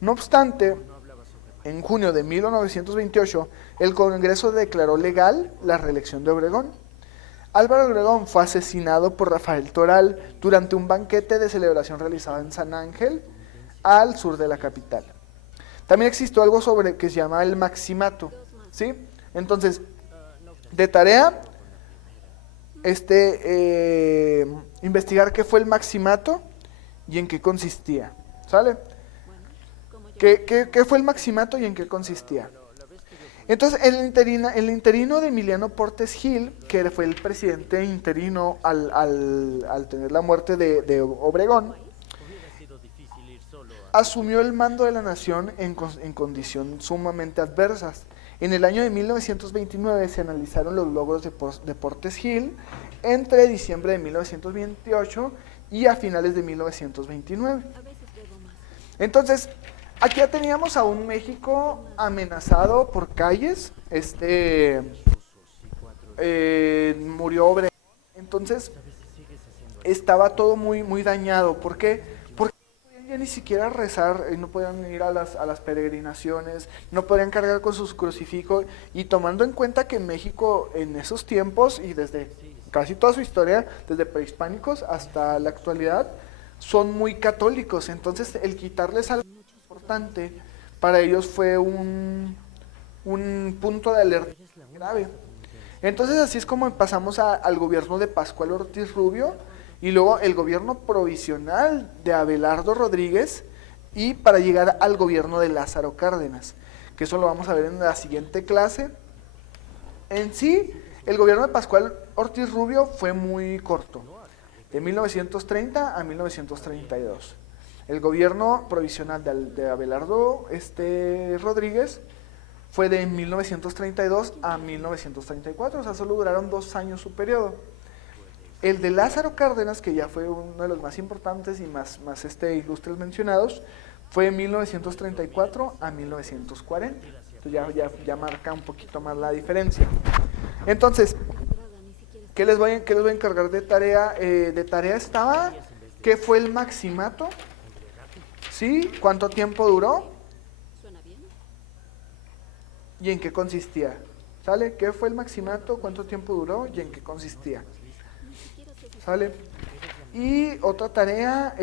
No obstante, en junio de 1928, el Congreso declaró legal la reelección de Obregón. Álvaro Obregón fue asesinado por Rafael Toral durante un banquete de celebración realizado en San Ángel, al sur de la capital. También existió algo que se llama el maximato, ¿sí? Entonces, de tarea, investigar qué fue el maximato y en qué consistía, ¿sale? ¿Qué fue el maximato y en qué consistía? Entonces, el interino de Emiliano Portes Gil, que fue el presidente interino al tener la muerte de Obregón, asumió el mando de la nación en condiciones sumamente adversas. En el año de 1929 se analizaron los logros de Portes Gil entre diciembre de 1928 y a finales de 1929. Entonces, aquí ya teníamos a un México amenazado por Calles, murió Obregón, entonces estaba todo muy, muy dañado. ¿Por qué? Porque no podían ya ni siquiera rezar, no podían ir a las peregrinaciones, no podían cargar con sus crucifijos, y tomando en cuenta que México en esos tiempos y desde casi toda su historia, desde prehispánicos hasta la actualidad, son muy católicos, entonces el quitarles algo importante para ellos fue un punto de alerta grave. Entonces así es como pasamos al gobierno de Pascual Ortiz Rubio y luego el gobierno provisional de Abelardo Rodríguez y para llegar al gobierno de Lázaro Cárdenas, que eso lo vamos a ver en la siguiente clase. En sí, el gobierno de Pascual Ortiz Rubio fue muy corto, de 1930 a 1932. El gobierno provisional de Abelardo Rodríguez fue de 1932 a 1934, o sea, solo duraron 2 años su periodo. El de Lázaro Cárdenas, que ya fue uno de los más importantes y más ilustres mencionados, fue de 1934 a 1940. Entonces ya marca un poquito más la diferencia. Entonces, ¿qué les voy a encargar de tarea? De tarea estaba, ¿qué fue el maximato? ¿Sí? ¿Cuánto tiempo duró? ¿Suena bien? ¿Y en qué consistía? ¿Sale? ¿Qué fue el maximato? ¿Cuánto tiempo duró? ¿Y en qué consistía? Ni siquiera sé si ¿Sale? Y otra tarea,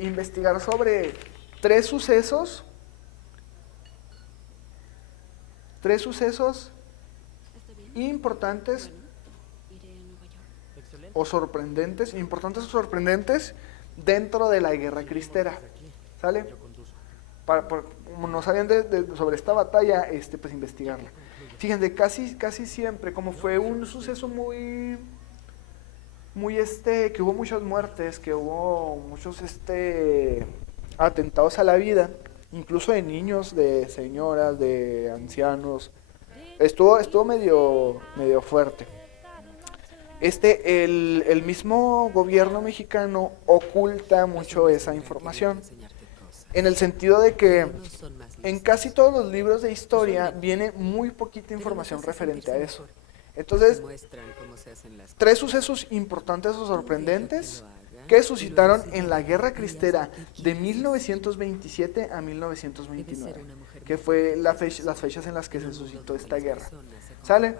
investigar sobre tres sucesos está bien. importantes Bueno, iré a Nueva York. Excelente. o sorprendentes, dentro de la guerra cristera. ¿Sale? Yo conduzco. Como no sabían sobre esta batalla, pues investigarla. Fíjense, casi siempre, como fue un suceso muy que hubo muchas muertes, que hubo muchos atentados a la vida, incluso de niños, de señoras, de ancianos. Estuvo medio fuerte. El mismo gobierno mexicano oculta mucho esa información, en el sentido de que en casi todos los libros de historia viene muy poquita información referente a eso. Entonces, tres sucesos importantes o sorprendentes que suscitaron en la Guerra Cristera de 1927 a 1929, que fue las fechas en las que se suscitó esta guerra. ¿Sale?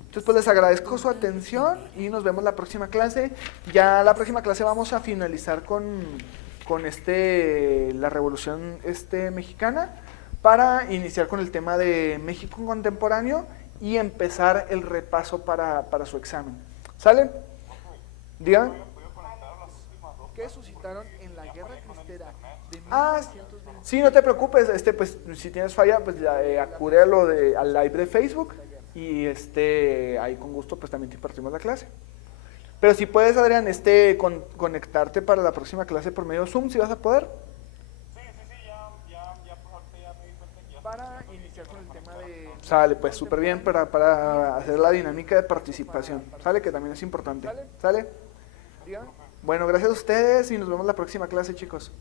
Entonces, pues les agradezco su atención y nos vemos la próxima clase. Ya la próxima clase vamos a finalizar con la Revolución mexicana, para iniciar con el tema de México contemporáneo y empezar el repaso para su examen. ¿Sale? Digan. ¿Qué suscitaron en la Guerra Cristera de 1920? Sí, no te preocupes, pues si tienes falla, pues acude al live de Facebook y ahí con gusto pues también te impartimos la clase. Pero si puedes, Adrián, conectarte para la próxima clase por medio de Zoom, si vas a poder. Sí, ya, pues ahorita ya me di cuenta que ya. Para iniciar con el tema de... Sale, pues súper bien para hacer la dinámica de participación. Sale, que también es importante. ¿Sale? Bueno, gracias a ustedes y nos vemos la próxima clase, chicos.